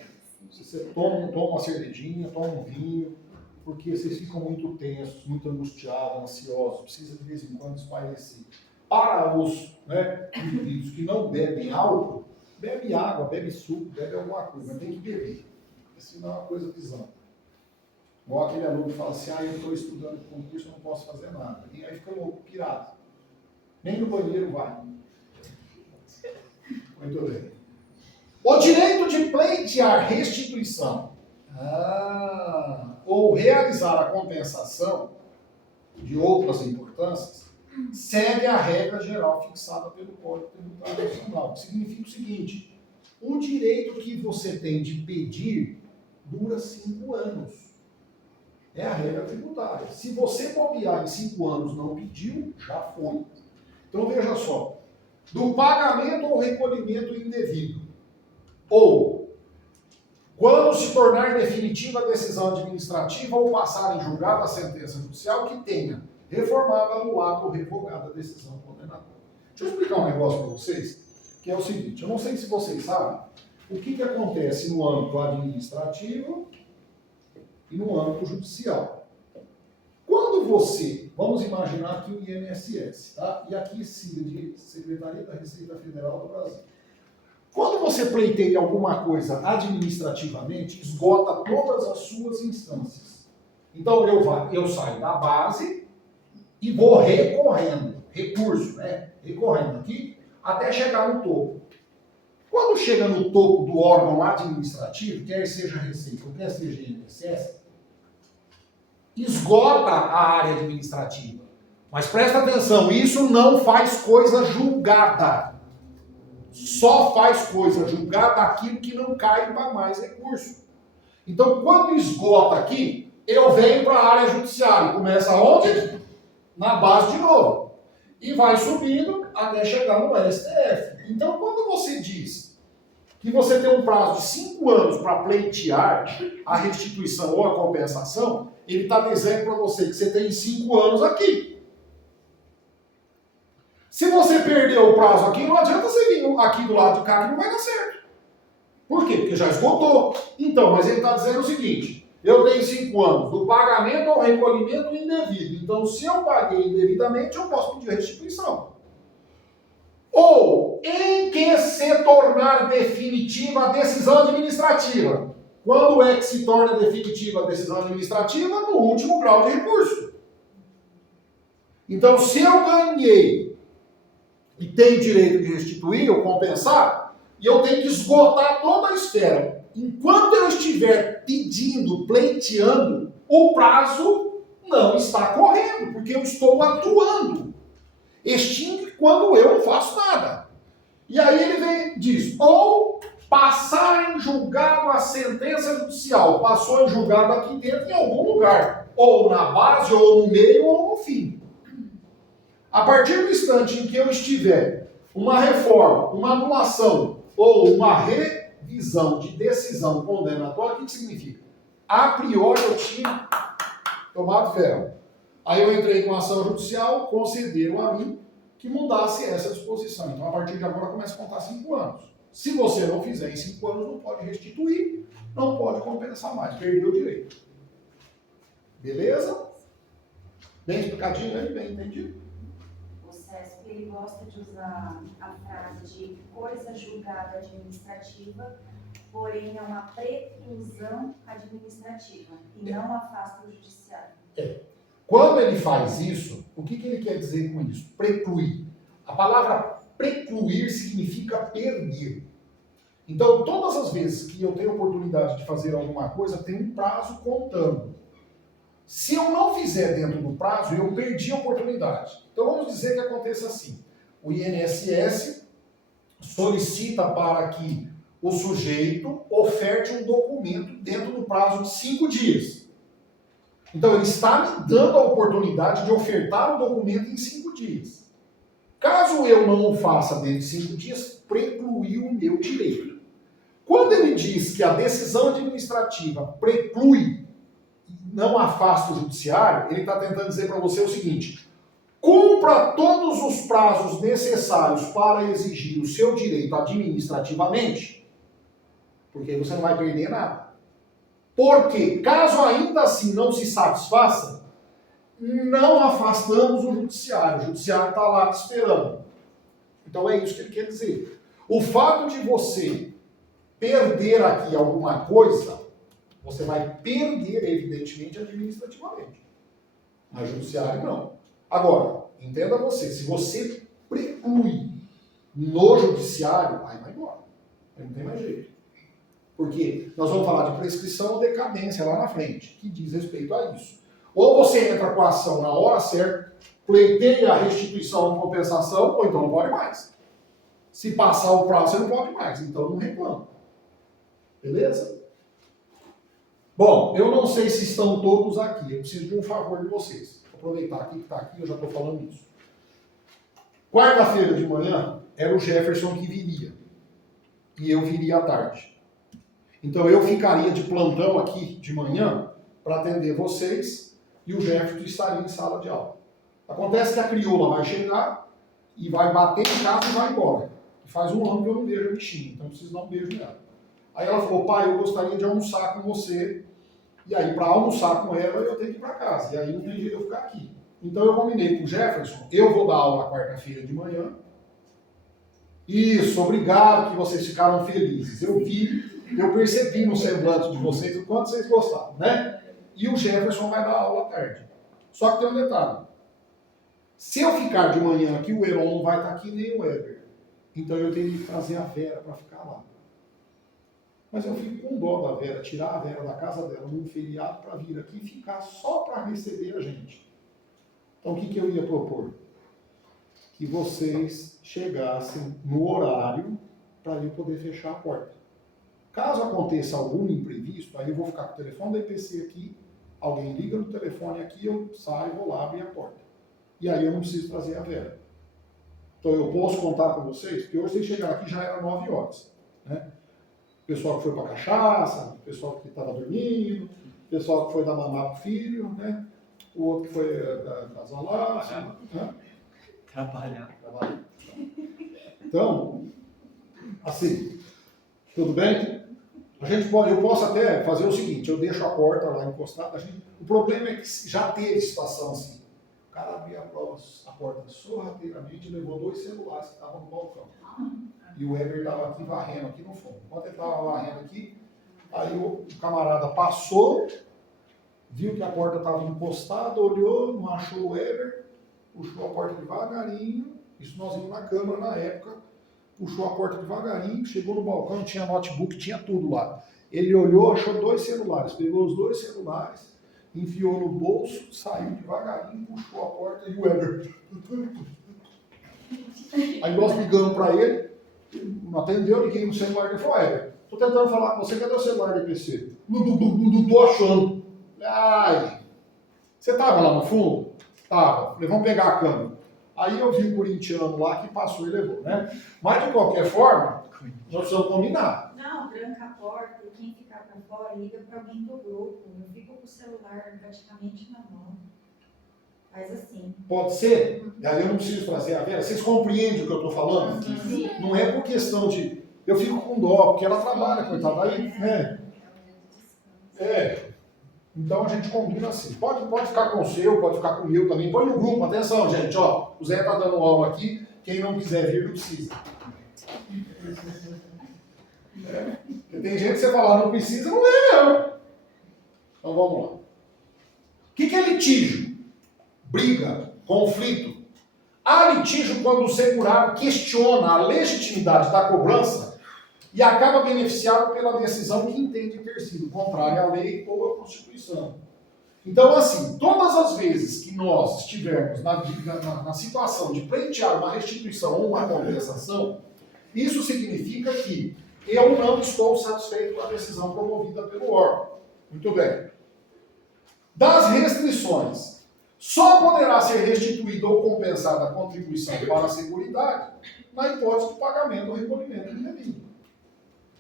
Se você toma uma cervejinha, toma um vinho, porque vocês ficam muito tensos, muito angustiados, ansiosos, precisa de vez em quando espairecer. Para os indivíduos que não bebem álcool, bebe água, bebe suco, bebe alguma coisa, mas tem que beber, porque senão é uma coisa pisando. Igual aquele aluno que fala assim, eu estou estudando para concurso, eu não posso fazer nada. E aí fica louco, pirado. Nem no banheiro vai. Muito bem. O direito de pleitear restituição ou realizar a compensação de outras importâncias segue a regra geral fixada pelo Código Tributário Nacional, que significa o seguinte: o direito que você tem de pedir dura 5 anos. É a regra tributária. Se você bobear em 5 anos não pediu, já foi. Então veja só, do pagamento ou recolhimento indevido, ou quando se tornar definitiva a decisão administrativa ou passar em julgado a sentença judicial que tenha reformado, anulado ou revogado a decisão condenatória. Deixa eu explicar um negócio para vocês, que é o seguinte: eu não sei se vocês sabem o que acontece no âmbito administrativo e no âmbito judicial. Quando você, vamos imaginar aqui o INSS, tá? E aqui siga de Secretaria da Receita Federal do Brasil. Quando você pleiteia alguma coisa administrativamente, esgota todas as suas instâncias. Então eu saio da base e vou recorrendo, recorrendo aqui, até chegar no topo. Quando chega no topo do órgão administrativo, quer seja Receita ou quer seja INSS, esgota a área administrativa. Mas presta atenção, isso não faz coisa julgada. Só faz coisa julgada aquilo que não cai para mais recurso. Então, quando esgota aqui, eu venho para a área judiciária. Começa onde? Na base de novo. E vai subindo até chegar no STF. Então, quando você diz que você tem um prazo de 5 anos para pleitear a restituição ou a compensação, ele está dizendo para você que você tem 5 anos aqui. Se você perdeu o prazo aqui, não adianta você vir aqui do lado de cá que não vai dar certo. Por quê? Porque já esgotou. Então, mas ele está dizendo o seguinte: eu tenho 5 anos do pagamento ao recolhimento indevido. Então, se eu paguei indevidamente, eu posso pedir restituição. Ou, em que se tornar definitiva a decisão administrativa. Quando é que se torna definitiva a decisão administrativa? No último grau de recurso. Então, se eu ganhei e tenho direito de restituir ou compensar, e eu tenho que esgotar toda a esfera. Enquanto eu estiver pedindo, pleiteando, o prazo não está correndo, porque eu estou atuando. Extingue quando eu não faço nada. E aí ele vem, diz, ou passar em julgado a sentença judicial. Passou em julgado aqui dentro em algum lugar. Ou na base, ou no meio, ou no fim. A partir do instante em que eu estiver uma reforma, uma anulação ou uma revisão de decisão condenatória, o que significa? A priori eu tinha tomado ferro. Aí eu entrei com ação judicial, concederam a mim que mudasse essa disposição. Então, a partir de agora, começa a contar 5 anos. Se você não fizer em 5 anos, não pode restituir, não pode compensar mais, perdeu o direito. Beleza? Bem explicadinho, né? Bem entendido? O CESP, ele gosta de usar a frase de coisa julgada administrativa, porém é uma preclusão administrativa e não afasta o judiciário. Quando ele faz isso, o que ele quer dizer com isso? Precluir. A palavra precluir significa perder. Então, todas as vezes que eu tenho oportunidade de fazer alguma coisa, tem um prazo contando. Se eu não fizer dentro do prazo, eu perdi a oportunidade. Então, vamos dizer que aconteça assim. O INSS solicita para que o sujeito oferte um documento dentro do prazo de 5 dias. Então, ele está me dando a oportunidade de ofertar o documento em 5 dias. Caso eu não o faça dentro de 5 dias, precluiu o meu direito. Quando ele diz que a decisão administrativa preclui, não afasta o judiciário, ele está tentando dizer para você o seguinte: cumpra todos os prazos necessários para exigir o seu direito administrativamente, porque aí você não vai perder nada. Porque, caso ainda assim não se satisfaça, não afastamos o judiciário está lá esperando. Então é isso que ele quer dizer. O fato de você perder aqui alguma coisa, você vai perder, evidentemente, administrativamente. Mas judiciário não. Agora, entenda você, se você preclui no judiciário, aí vai embora. Aí não tem mais jeito. Porque nós vamos falar de prescrição ou decadência lá na frente, que diz respeito a isso. Ou você entra com a ação na hora certa, pleiteia a restituição ou compensação, ou então não pode mais. Se passar o prazo, você não pode mais, então não reclama. Beleza? Bom, eu não sei se estão todos aqui, eu preciso de um favor de vocês. Vou aproveitar aqui que está aqui, eu já estou falando isso. Quarta-feira de manhã era o Jefferson que viria. E eu viria à tarde. Então eu ficaria de plantão aqui de manhã para atender vocês e o Jefferson estaria em sala de aula. Acontece que a crioula vai chegar e vai bater em casa e vai embora. E faz um ano que eu não vejo a bichinha, então eu preciso dar um beijo nela. Aí ela falou: pai, eu gostaria de almoçar com você. E aí, para almoçar com ela, eu tenho que ir para casa. E aí não tem jeito de eu ficar aqui. Então eu combinei com o Jefferson, eu vou dar aula quarta-feira de manhã. Isso, obrigado que vocês ficaram felizes. Eu vi, eu percebi no semblante de vocês o quanto vocês gostaram, né? E o Jefferson vai dar aula à tarde. Só que tem um detalhe. Se eu ficar de manhã aqui, o Heron não vai estar aqui, nem o Weber. Então eu teria que trazer a Vera para ficar lá. Mas eu fico com dó da Vera, tirar a Vera da casa dela num feriado para vir aqui e ficar só para receber a gente. Então o que eu ia propor? Que vocês chegassem no horário para eu poder fechar a porta. Caso aconteça algum imprevisto, aí eu vou ficar com o telefone da EPC aqui, alguém liga no telefone aqui, eu saio, vou lá abrir a porta. E aí eu não preciso trazer a Vera. Então eu posso contar com vocês, porque hoje vocês chegaram aqui já era 9 horas, né? O pessoal que foi para cachaça, o pessoal que estava dormindo, o pessoal que foi dar mamar pro filho, né? O outro que foi acasalar, né? Trabalhar. Então, assim, tudo bem? A gente pode, eu posso até fazer o seguinte, eu deixo a porta lá encostada. O problema é que já teve situação assim. O cara abriu a porta sorrateiramente e levou 2 celulares que estavam no balcão. E o Weber estava aqui varrendo aqui no fundo. Enquanto ele estava varrendo aqui, aí o camarada passou, viu que a porta estava encostada, olhou, não achou o Weber, puxou a porta devagarinho, isso nós vimos na câmera na época, puxou a porta devagarinho, chegou no balcão, tinha notebook, tinha tudo lá. Ele olhou, achou 2 celulares, pegou os 2 celulares, enfiou no bolso, saiu devagarinho, puxou a porta e o Weber. Aí nós ligamos para ele, não atendeu, liguei no celular dele e falou: Weber, tô tentando falar com você, cadê o celular do EPC? Não tô achando. Ai, você tava lá no fundo? Tava. Falei: vamos pegar a câmera. Aí eu vi o corintiano lá que passou e levou, né? Mas de qualquer forma, nós precisamos combinar. Não, tranca a porta e quem ficar para fora liga para alguém do grupo. Eu fico com o celular praticamente na mão. Faz assim. Pode ser? Aí eu não preciso trazer a Vera. Vocês compreendem o que eu estou falando? Sim. Não é por questão de... Eu fico com dó, porque ela trabalha, coitada. Aí, né? Então a gente combina assim. Pode ficar com o seu, pode ficar com o meu também. Põe no grupo, atenção, gente. Ó, o Zé tá dando aula aqui. Quem não quiser vir, não precisa. Porque tem gente que você fala, não precisa, não é não. Então vamos lá. O que é litígio? Briga, conflito. Há litígio quando o segurado questiona a legitimidade da cobrança e acaba beneficiado pela decisão que entende ter sido contrária à lei ou à Constituição. Então, assim, todas as vezes que nós estivermos na situação de pleitear uma restituição ou uma compensação, isso significa que eu não estou satisfeito com a decisão promovida pelo órgão. Muito bem. Das restrições, só poderá ser restituída ou compensada a contribuição para a Seguridade na hipótese de pagamento ou recolhimento indevido.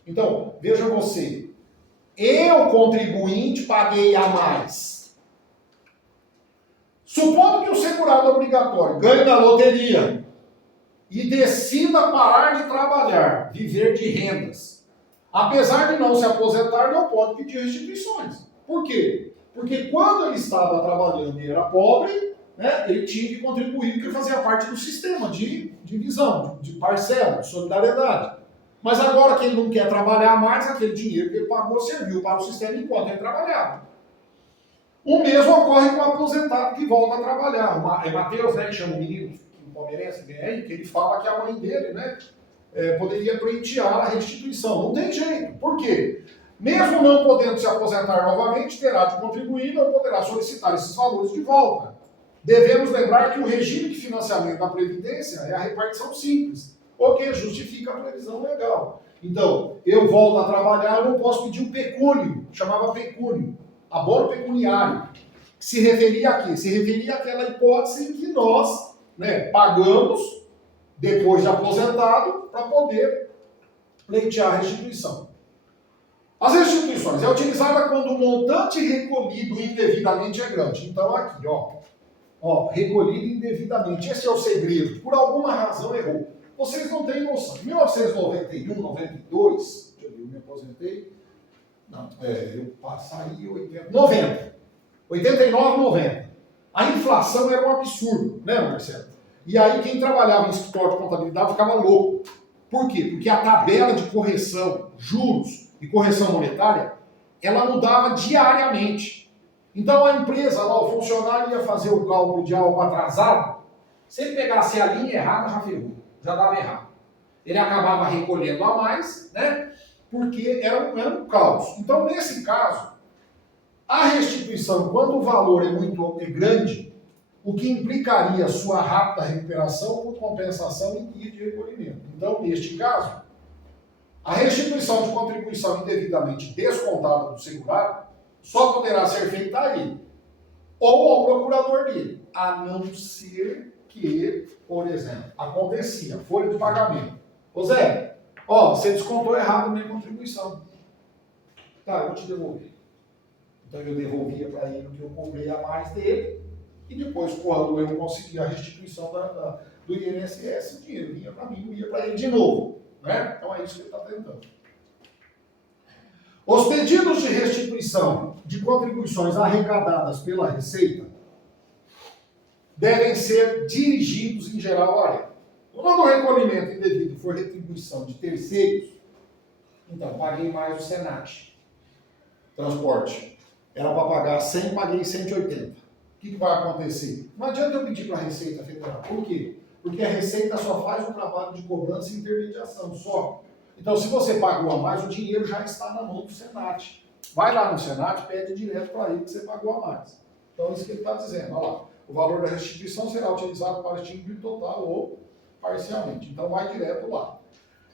Então, veja você, eu, contribuinte, paguei a mais. Supondo que o segurado obrigatório ganhe na loteria e decida parar de trabalhar, viver de rendas, apesar de não se aposentar, não pode pedir restituições. Por quê? Porque quando ele estava trabalhando e era pobre, né, ele tinha que contribuir porque fazia parte do sistema de divisão, de parcela, de solidariedade. Mas agora que ele não quer trabalhar mais, aquele dinheiro que ele pagou serviu para o sistema enquanto ele trabalhava. O mesmo ocorre com o aposentado que volta a trabalhar. É Mateus, né, que chama o menino, o palmeirense, que ele fala que a mãe dele, né, poderia pleitear a restituição. Não tem jeito. Por quê? Mesmo não podendo se aposentar novamente, terá de contribuir e não poderá solicitar esses valores de volta. Devemos lembrar que o regime de financiamento da Previdência é a repartição simples, o que justifica a previsão legal. Então, eu volto a trabalhar, eu não posso pedir um pecúnio, chamava pecúnio, abono pecuniário, que se referia a quê? Se referia àquela hipótese em que nós, né, pagamos, depois de aposentado, para poder pleitear a restituição. As restituições é utilizada quando o montante recolhido indevidamente é grande. Então aqui, ó, recolhido indevidamente. Esse é o segredo. Por alguma razão errou. Vocês não têm noção. Em 1991, 92, deixa eu ver, eu me aposentei. Não, eu saí em 90. 89, 90. A inflação era um absurdo, né, Marcelo? E aí quem trabalhava em escritório de contabilidade ficava louco. Por quê? Porque a tabela de correção, juros e correção monetária, ela mudava diariamente. Então a empresa, lá, o funcionário ia fazer o cálculo de algo atrasado, se ele pegasse a linha errada, já ferrou, já dava errado. Ele acabava recolhendo a mais, né? Porque era um caos. Então, nesse caso, a restituição, quando o valor é muito grande, o que implicaria sua rápida recuperação por compensação em dia de recolhimento. Então, neste caso, a restituição de contribuição indevidamente descontada do segurado só poderá ser feita a ele ou ao procurador dele, a não ser que, por exemplo, acontecia, folha de pagamento. Ô Zé, você descontou errado a minha contribuição. Tá, eu vou te devolver. Então eu devolvia para ele o que eu comprei a mais dele e depois, quando eu conseguia a restituição do INSS, o dinheiro vinha para mim, não ia para ele de novo. Né? Então é isso que ele está tentando. Os pedidos de restituição de contribuições arrecadadas pela Receita devem ser dirigidos em geral a ela. Quando o recolhimento indevido for retribuição de terceiros, então paguei mais o Senat. Transporte. Era para pagar 100, paguei 180. O que vai acontecer? Não adianta eu pedir para a Receita Federal. Por quê? Porque a Receita só faz o trabalho de cobrança e intermediação, só. Então, se você pagou a mais, o dinheiro já está na mão do Senat. Vai lá no Senat, pede direto para ele que você pagou a mais. Então, isso que ele está dizendo. Olha lá, o valor da restituição será utilizado para extinguir total ou parcialmente. Então, vai direto lá.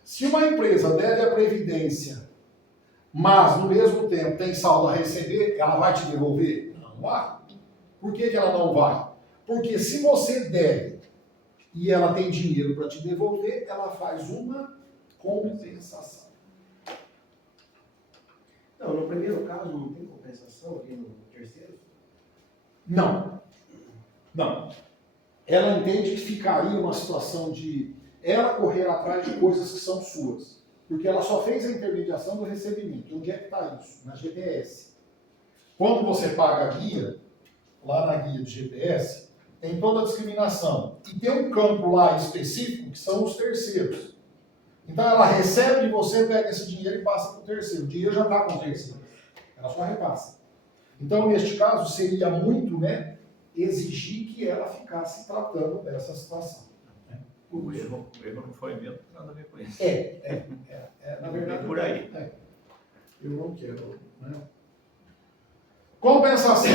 Se uma empresa deve a Previdência, mas, no mesmo tempo, tem saldo a receber, ela vai te devolver? Não vai. Por que ela não vai? Porque se você deve e ela tem dinheiro para te devolver, ela faz uma compensação. Não, no primeiro caso não tem compensação ali no terceiro? Não. Não. Ela entende que ficaria uma situação de ela correr atrás de coisas que são suas. Porque ela só fez a intermediação do recebimento. Onde é que está isso? Na GPS. Quando você paga a guia, lá na guia de GPS, tem toda a discriminação. E tem um campo lá específico que são os terceiros. Então ela recebe de você, pega esse dinheiro e passa para o terceiro. O dinheiro já está com o terceiro. Ela só repassa. Então, neste caso, seria muito, né, exigir que ela ficasse tratando dessa situação. Né? O erro não foi meu, nada a ver com isso. Na verdade, por aí. Eu não quero. Né? Compensação.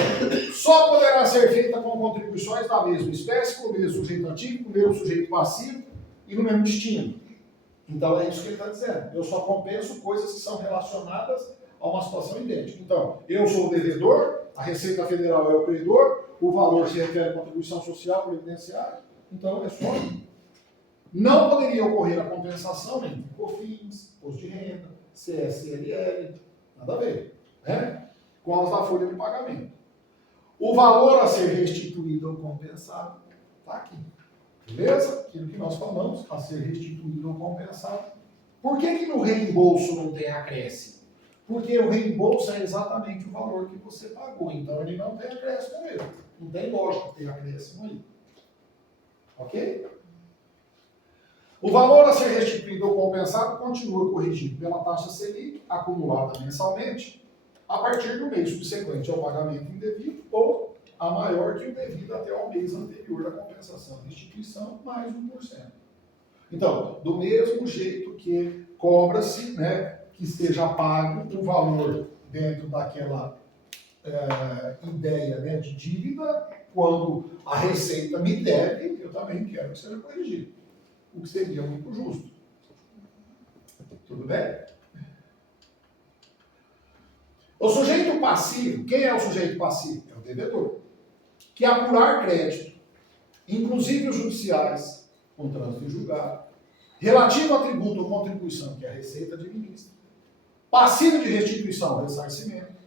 Só poderá ser feita com contribuições da mesma espécie, com o mesmo sujeito ativo, com o mesmo sujeito passivo e no mesmo destino. Então, é isso que ele está dizendo. Eu só compenso coisas que são relacionadas a uma situação idêntica. Então, eu sou o devedor, a Receita Federal é o credor, o valor se refere à contribuição social previdenciária, então é só. Não poderia ocorrer a compensação entre COFINS, Imposto de Renda, CSLL, nada a ver, né? Com as da folha de pagamento. O valor a ser restituído ou compensado está aqui. Beleza? Aquilo que nós falamos, a ser restituído ou compensado. Por que no reembolso não tem acréscimo? Porque o reembolso é exatamente o valor que você pagou, então ele não tem acréscimo mesmo. Não tem lógica ter acréscimo aí. Ok? O valor a ser restituído ou compensado continua corrigido pela taxa Selic, acumulada mensalmente, a partir do mês subsequente ao pagamento indevido ou a maior que o devido até ao mês anterior da compensação de instituição, mais 1%. Então, do mesmo jeito que cobra-se, né, que esteja pago o valor dentro daquela ideia, né, de dívida, quando a Receita me deve, eu também quero que seja corrigido. O que seria muito justo. Tudo bem? O sujeito passivo, quem é o sujeito passivo? É o devedor. Que apurar crédito, inclusive os judiciais, com trânsito em julgado, relativo a tributo ou contribuição que a Receita administra, passivo de restituição ou ressarcimento,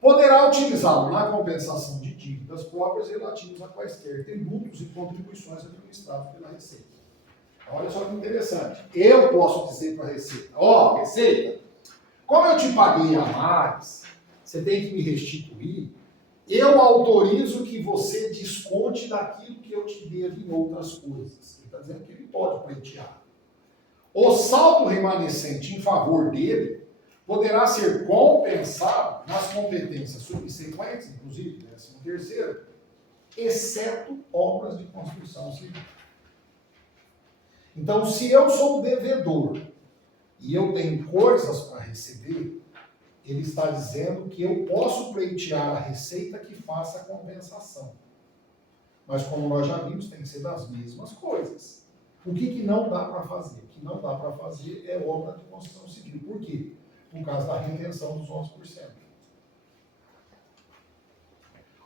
poderá utilizá-lo na compensação de dívidas próprias relativas a quaisquer tributos e contribuições administrados pela Receita. Olha só que interessante. Eu posso dizer para a Receita, ó, Receita, como eu te paguei a mais, você tem que me restituir, eu autorizo que você desconte daquilo que eu te devo em outras coisas. Ele está dizendo que ele pode pleitear. O saldo remanescente em favor dele poderá ser compensado nas competências subsequentes, inclusive 13º, exceto obras de construção civil. Então, se eu sou devedor e eu tenho coisas para receber, ele está dizendo que eu posso pleitear a Receita que faça a compensação. Mas, como nós já vimos, tem que ser das mesmas coisas. O que não dá para fazer? O que não dá para fazer é obra de construção civil. Por quê? Por causa da retenção dos 11%.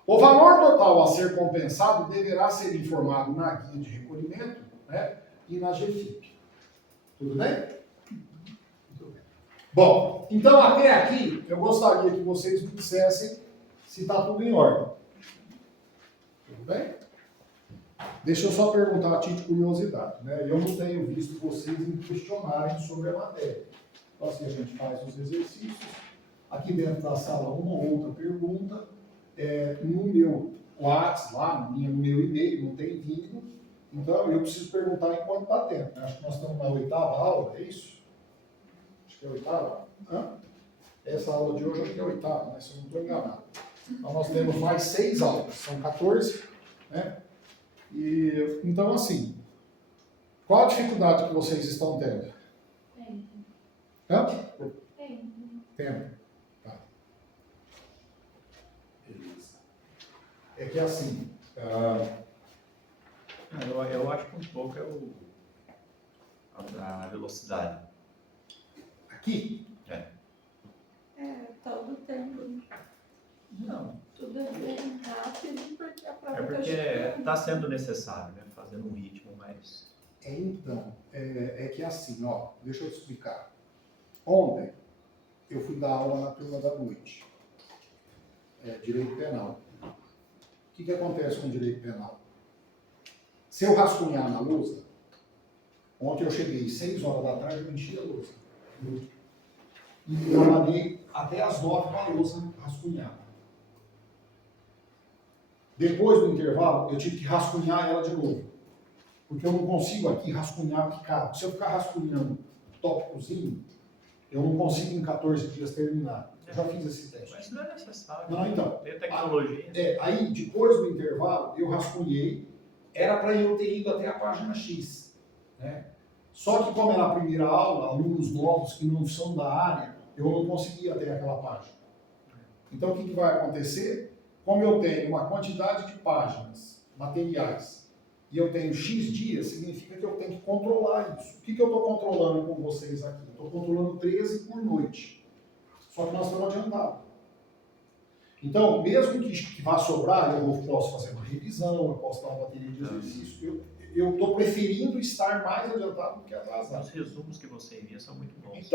O valor total a ser compensado deverá ser informado na guia de recolhimento, né, e na GFIP. Tudo bem? Muito bem. Bom, então até aqui eu gostaria que vocês me dissessem se está tudo em ordem. Tudo bem? Deixa eu só perguntar a título de curiosidade, né? Eu não tenho visto vocês me questionarem sobre a matéria. Então, assim, a gente faz os exercícios. Aqui dentro da sala, uma ou outra pergunta. No meu WhatsApp, lá, no meu e-mail, não tem vindo. Então, eu preciso perguntar enquanto está tempo. Acho que nós estamos na 8ª aula, é isso? Acho que é a 8ª. Essa aula de hoje acho que é a 8ª, né? Se eu não estou enganado. Então, nós temos mais 6 aulas, são 14, né? E, então, assim, qual a dificuldade que vocês estão tendo? Tempo. Tá. Beleza. É que assim... Eu acho que um pouco é a velocidade. Aqui? Todo tempo. Não. Tudo é bem rápido, porque a prova É porque está sendo necessário, né? Fazendo um ritmo mais Mas Então, é que assim, ó, deixa eu te explicar. Ontem, eu fui dar aula na turma da noite. Direito penal. O que acontece com direito penal? Se eu rascunhar na lousa, ontem eu cheguei 6 horas da tarde e enchi a lousa. E trabalhei até as 9 com a lousa rascunhada. Depois do intervalo, eu tive que rascunhar ela de novo. Porque eu não consigo aqui rascunhar picado. Se eu ficar rascunhando tópicozinho, eu não consigo em 14 dias terminar. Eu já fiz esse teste. Mas não é necessário. Não, então. Tem tecnologia. Aí, depois do intervalo, eu rascunhei. Era para eu ter ido até a página X. Né? Só que como era a primeira aula, alunos novos que não são da área, eu não conseguia até aquela página. Então, o que vai acontecer? Como eu tenho uma quantidade de páginas, materiais, e eu tenho X dias, significa que eu tenho que controlar isso. O que eu estou controlando com vocês aqui? Estou controlando 13 por noite. Só que nós estamos adiantados. Então, mesmo que vá sobrar, eu posso fazer uma revisão, eu posso dar uma bateria de exercício. Eu estou preferindo estar mais adiantado do que atrasado. Os resumos que você envia são muito bons.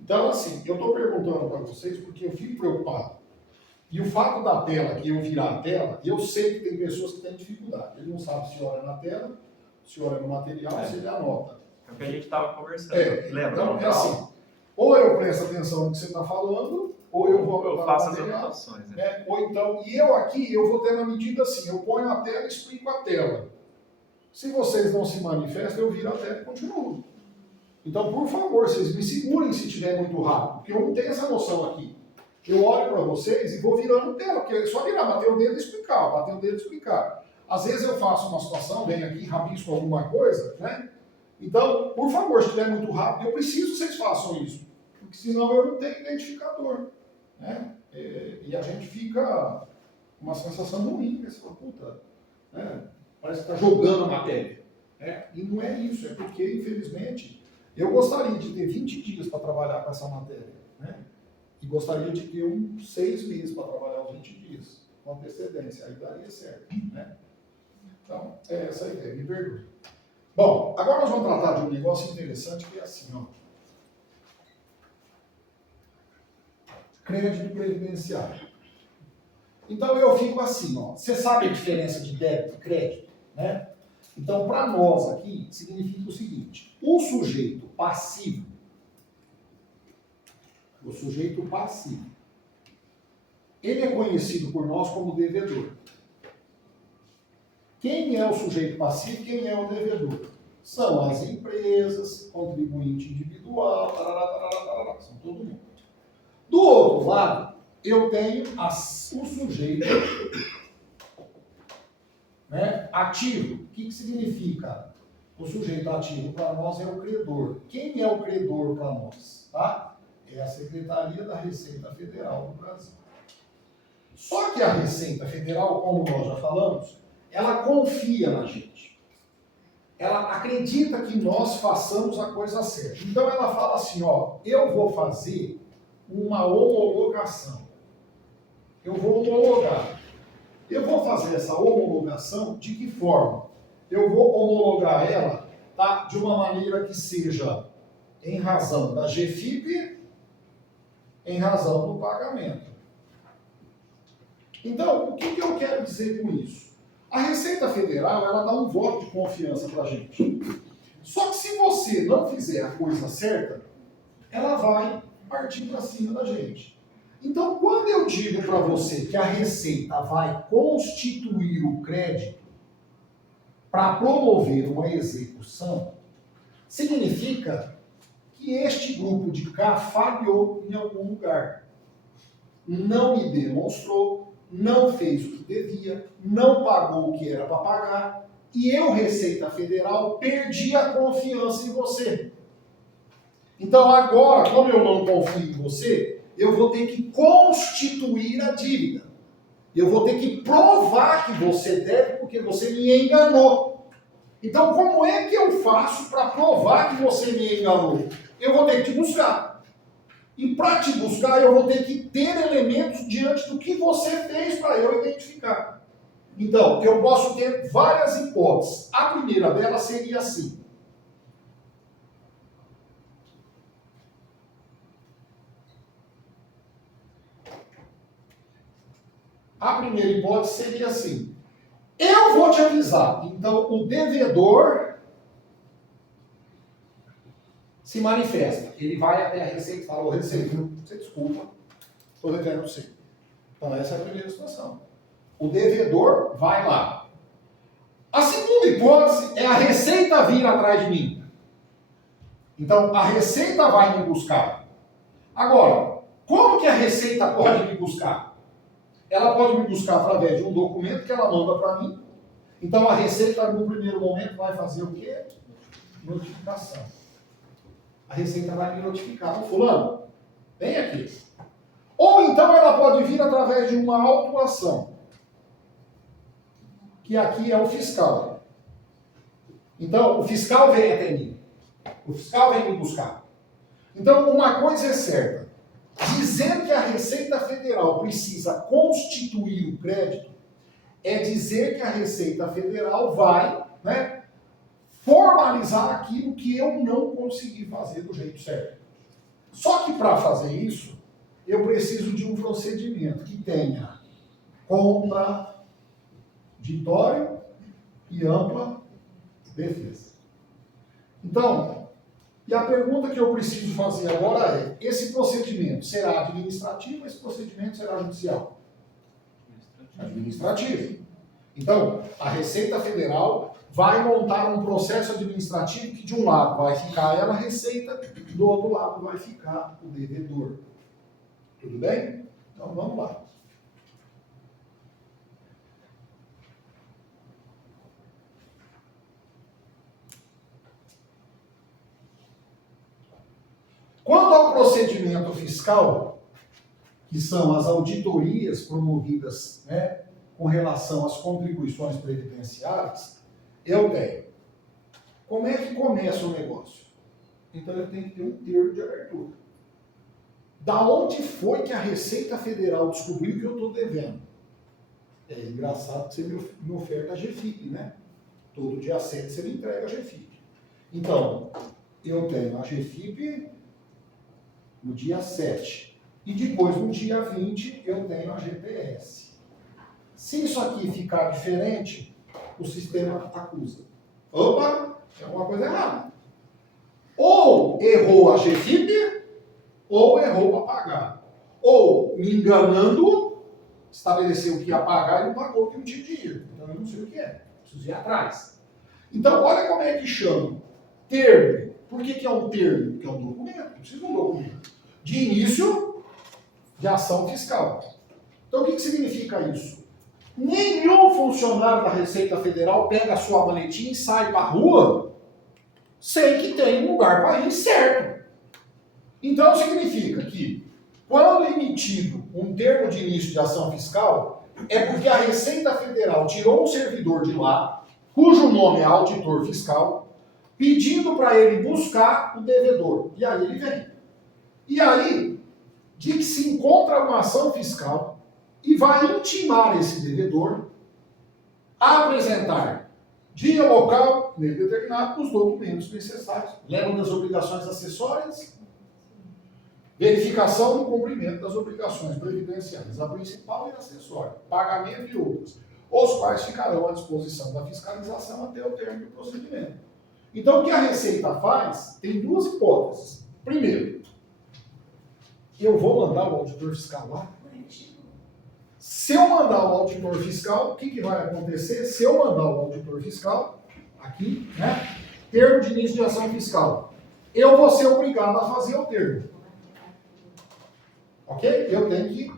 Então assim, eu estou perguntando para vocês porque eu fico preocupado. E o fato da tela, que eu virar a tela, eu sei que tem pessoas que têm dificuldade. Ele não sabe se olha na tela, se olha no material, se ele anota. É o que a gente estava conversando. Lembra? Então, é assim, ou eu presto atenção no que você está falando, ou eu vou Eu faço as anotações. Né? Ou então, e eu aqui, eu vou ter na medida assim, eu ponho a tela e explico a tela. Se vocês não se manifestam, eu viro a tela e continuo. Então, por favor, vocês me segurem se estiver muito rápido, porque eu não tenho essa noção aqui. Eu olho para vocês e vou virando tela, porque é só virar, bater o dedo e explicar, bater o dedo e explicar. Às vezes eu faço uma situação, venho aqui, rabisco alguma coisa, né? Então, por favor, se estiver muito rápido, eu preciso que vocês façam isso, porque senão eu não tenho identificador, né? E a gente fica com uma sensação ruim, né? Você fala, puta, né? Parece que está jogando a matéria. Né? E não é isso, é porque, infelizmente, eu gostaria de ter 20 dias para trabalhar com essa matéria, né? E gostaria de ter uns 6 meses para trabalhar os 20 dias, com antecedência, aí daria certo, né? Então, é essa a ideia, me perdoe. Bom, agora nós vamos tratar de um negócio interessante que é assim, ó. Crédito previdenciário. Então eu fico assim, ó. Você sabe a diferença de débito e crédito, né? Então, para nós aqui, significa o seguinte: o sujeito passivo, ele é conhecido por nós como devedor. Quem é o sujeito passivo e quem é o devedor? São as empresas, contribuinte individual, tarará, são todo mundo. Do outro lado, eu tenho o sujeito, né, ativo. O que significa? O sujeito ativo para nós é o credor. Quem é o credor para nós? Tá? É a Secretaria da Receita Federal do Brasil. Só que a Receita Federal, como nós já falamos, ela confia na gente. Ela acredita que nós façamos a coisa certa. Então ela fala assim, ó, eu vou fazer uma homologação. Eu vou homologar. Eu vou fazer essa homologação de que forma? Eu vou homologar ela, tá, de uma maneira que seja em razão da GFIP, em razão do pagamento. Então, o que eu quero dizer com isso? A Receita Federal, ela dá um voto de confiança para a gente. Só que se você não fizer a coisa certa, ela vai partir para cima da gente. Então, quando eu digo para você que a Receita vai constituir o crédito para promover uma execução, significa que este grupo de cá falhou em algum lugar. Não me demonstrou, não fez o que devia, não pagou o que era para pagar, e eu, Receita Federal, perdi a confiança em você. Então agora, como eu não confio em você, eu vou ter que constituir a dívida. Eu vou ter que provar que você deve porque você me enganou. Então como é que eu faço para provar que você me enganou? Eu vou ter que te buscar. E para te buscar, eu vou ter que ter elementos diante do que você fez para eu identificar. Então, eu posso ter várias hipóteses. A primeira delas seria assim. A primeira hipótese seria assim. Eu vou te avisar. Então, o devedor se manifesta. Ele vai até a Receita e fala, ô Receita, você desculpa, estou devendo você. Então, essa é a primeira situação. O devedor vai lá. A segunda hipótese é a Receita vir atrás de mim. Então, a Receita vai me buscar. Agora, como que a Receita pode me buscar? Ela pode me buscar através de um documento que ela manda para mim. Então, a Receita, no primeiro momento, vai fazer o quê? Notificação. A Receita vai me notificar. Fulano, vem aqui. Ou então ela pode vir através de uma autuação, que aqui é o fiscal. Então, o fiscal vem até mim. O fiscal vem me buscar. Então, uma coisa é certa. Dizer que a Receita Federal precisa constituir o crédito é dizer que a Receita Federal vai, né, formalizar aquilo que eu não consegui fazer do jeito certo. Só que para fazer isso, eu preciso de um procedimento que tenha contraditório e ampla defesa. Então, e a pergunta que eu preciso fazer agora é, esse procedimento será administrativo ou esse procedimento será judicial? Administrativo. Então, a Receita Federal vai montar um processo administrativo que de um lado vai ficar ela, a Receita, do outro lado vai ficar o devedor. Tudo bem? Então, vamos lá. Quanto ao procedimento fiscal, que são as auditorias promovidas, né, com relação às contribuições previdenciárias, eu tenho. Como é que começa o negócio? Então eu tenho que ter um termo de abertura. Da onde foi que a Receita Federal descobriu que eu estou devendo? É engraçado que você me oferta a GFIP, né? Todo dia 7 você me entrega a GFIP. Então, eu tenho a GFIP no dia 7. E depois, no dia 20, eu tenho a GPS. Se isso aqui ficar diferente, o sistema acusa. Opa, tem alguma coisa errada. Ou errou a GFIP, ou errou para pagar. Ou, me enganando, estabeleceu que ia pagar e não pagou porque não tinha dinheiro. Então eu não sei o que é. Preciso ir atrás. Então, olha como é que chama. Termo. Por que é um termo? Porque é um documento. Precisa de um documento. De início de ação fiscal. Então, o que significa isso? Nenhum funcionário da Receita Federal pega a sua maletinha e sai para a rua sem que tenha um lugar para ir certo. Então, significa que, quando emitido um termo de início de ação fiscal, é porque a Receita Federal tirou um servidor de lá, cujo nome é auditor fiscal, pedindo para ele buscar o devedor. E aí ele vem. E aí, de que se encontra uma ação fiscal e vai intimar esse devedor a apresentar dia, local, meio determinado, os documentos necessários. Lembram das obrigações acessórias? Verificação do cumprimento das obrigações previdenciárias, a principal e a acessória, pagamento e outras, os quais ficarão à disposição da fiscalização até o término do procedimento. Então, o que a Receita faz, tem duas hipóteses. Primeiro, eu vou mandar o auditor fiscal lá. Se eu mandar o auditor fiscal, o que vai acontecer? Se eu mandar o auditor fiscal, aqui, né, termo de início de ação fiscal, eu vou ser obrigado a fazer o termo. Ok? Eu tenho que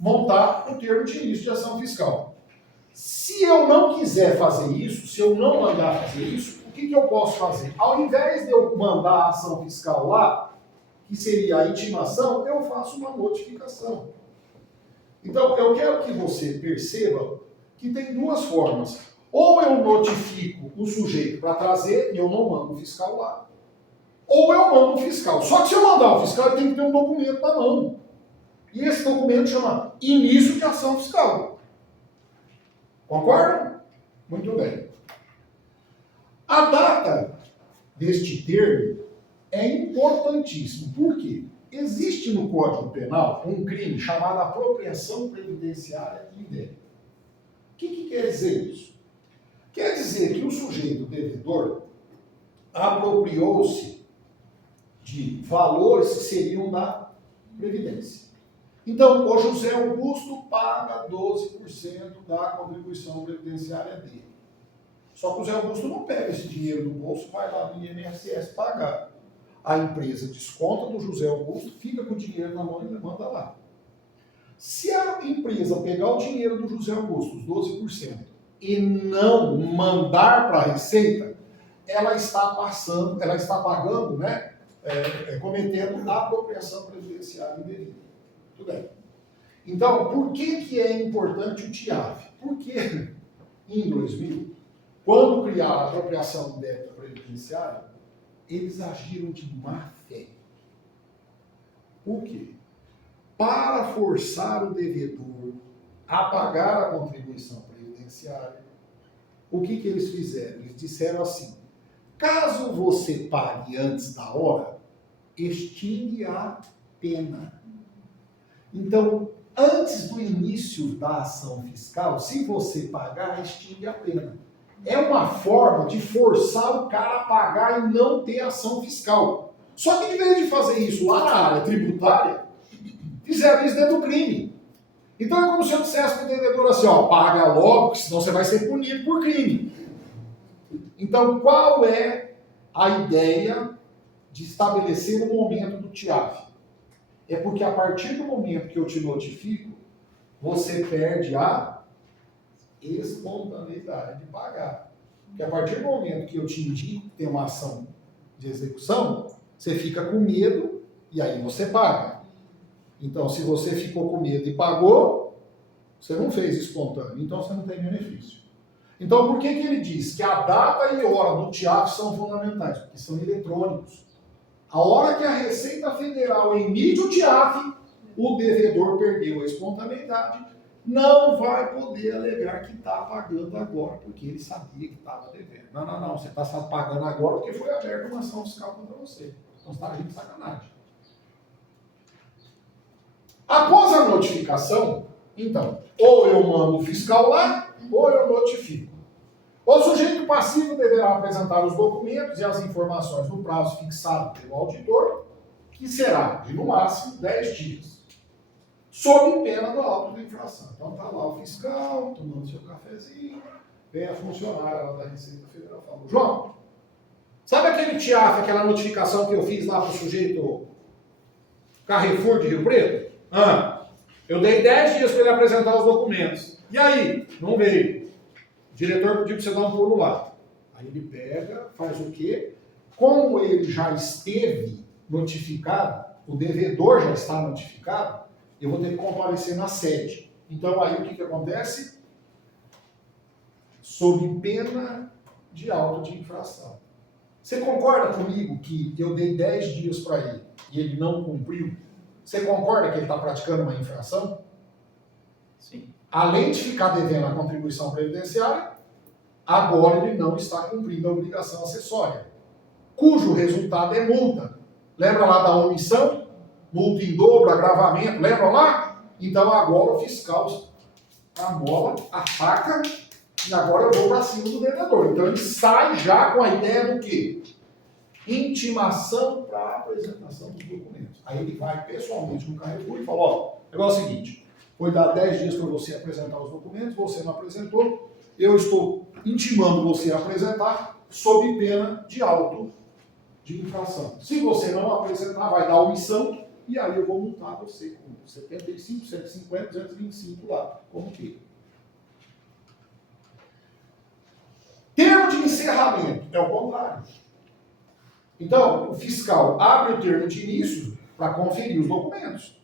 montar o termo de início de ação fiscal. Se eu não quiser fazer isso, se eu não mandar fazer isso, o que eu posso fazer? Ao invés de eu mandar a ação fiscal lá, que seria a intimação, eu faço uma notificação. Então, eu quero que você perceba que tem duas formas. Ou eu notifico o sujeito para trazer, e eu não mando o fiscal lá. Ou eu mando o fiscal. Só que se eu mandar o fiscal, ele tem que ter um documento na mão. E esse documento chama início de ação fiscal. Concordam? Muito bem. A data deste termo é importantíssimo. Por quê? Existe no Código Penal um crime chamado apropriação previdenciária indébita. O que quer dizer isso? Quer dizer que o sujeito devedor apropriou-se de valores que seriam da Previdência. Então, o José Augusto paga 12% da contribuição previdenciária dele. Só que o José Augusto não pega esse dinheiro do bolso, vai lá no INSS pagar. A empresa desconta do José Augusto, fica com o dinheiro na mão e manda lá. Se a empresa pegar o dinheiro do José Augusto, os 12%, e não mandar para a Receita, ela está pagando, né, cometendo a apropriação previdenciária indevida. Tudo bem. Então, por que é importante o TIAF? Porque em 2000, quando criaram a apropriação indébita previdenciária, eles agiram de má fé. Por quê? Para forçar o devedor a pagar a contribuição previdenciária, o que eles fizeram? Eles disseram assim: caso você pague antes da hora, extingue a pena. Então, antes do início da ação fiscal, se você pagar, extingue a pena. É uma forma de forçar o cara a pagar e não ter ação fiscal. Só que, em vez de fazer isso lá na área tributária, fizeram isso dentro do crime. Então, é como se eu dissesse para o devedor assim, ó, paga logo, senão você vai ser punido por crime. Então, qual é a ideia de estabelecer o momento do TIAF? É porque a partir do momento que eu te notifico, você perde a espontaneidade de pagar. Porque a partir do momento que eu te indico que tem uma ação de execução, você fica com medo e aí você paga. Então, se você ficou com medo e pagou, você não fez espontâneo, então você não tem benefício. Então, por que ele diz que a data e hora do TIAF são fundamentais? Porque são eletrônicos. A hora que a Receita Federal emite o TIAF, o devedor perdeu a espontaneidade, não vai poder alegar que está pagando agora, porque ele sabia que estava devendo. Não, você está pagando agora porque foi aberta uma ação fiscal contra você. Então você está agindo de sacanagem. Após a notificação, então, ou eu mando o fiscal lá, ou eu notifico. O sujeito passivo deverá apresentar os documentos e as informações no prazo fixado pelo auditor, que será de, no máximo, 10 dias, sob pena do auto de infração. Então está lá o fiscal, tomando seu cafezinho, vem a funcionária lá da Receita Federal e fala: João, sabe aquele TIAF, aquela notificação que eu fiz lá para o sujeito Carrefour de Rio Preto? Eu dei 10 dias para ele apresentar os documentos. E aí? Não veio. O diretor pediu para você dar um pulo lá. Aí ele pega, faz o quê? Como ele já esteve notificado, o devedor já está notificado, eu vou ter que comparecer na sede. Então aí o que acontece? Sob pena de auto de infração. Você concorda comigo que eu dei 10 dias para ele e ele não cumpriu? Você concorda que ele está praticando uma infração? Sim. Além de ficar devendo a contribuição previdenciária, agora ele não está cumprindo a obrigação acessória, cujo resultado é multa. Lembra lá da omissão? Multa em dobro, agravamento, lembra lá? Então agora o fiscal amola, ataca, e agora eu vou para cima do devedor. Então ele sai já com a ideia do quê? Intimação para apresentação dos documentos. Aí ele vai pessoalmente no Carrefour e fala: ó, o negócio é o seguinte, foi dar 10 dias para você apresentar os documentos, você não apresentou, eu estou intimando você a apresentar sob pena de auto de infração. Se você não apresentar, vai dar omissão, e aí eu vou multar você com 75, 150, 225 lá, como que. Termo de encerramento é o contrário. Então, o fiscal abre o termo de início para conferir os documentos.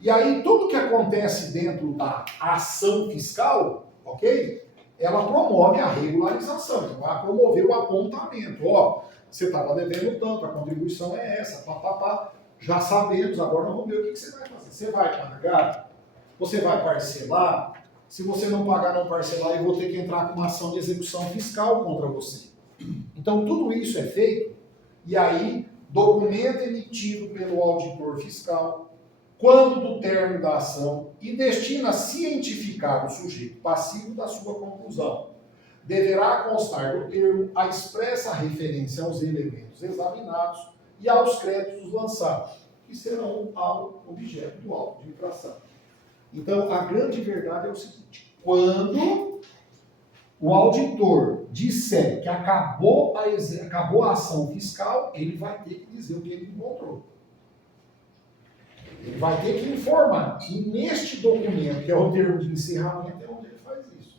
E aí, tudo que acontece dentro da ação fiscal, ok? Ela promove a regularização, então vai promover o apontamento. Ó, você estava devendo tanto, a contribuição é essa, já sabemos, agora vamos ver o que você vai fazer. Você vai pagar? Você vai parcelar? Se você não pagar, não parcelar, eu vou ter que entrar com uma ação de execução fiscal contra você. Então, tudo isso é feito, e aí, documento emitido pelo auditor fiscal, quando do término da ação, e destina a cientificar o sujeito passivo da sua conclusão. Deverá constar no termo a expressa referência aos elementos examinados e aos créditos lançados, que serão ao objeto do auto de infração. Então, a grande verdade é o seguinte: quando o auditor disser que acabou a ação fiscal, ele vai ter que dizer o que ele encontrou. Ele vai ter que informar. E neste documento, que é o termo de encerramento, é onde ele faz isso.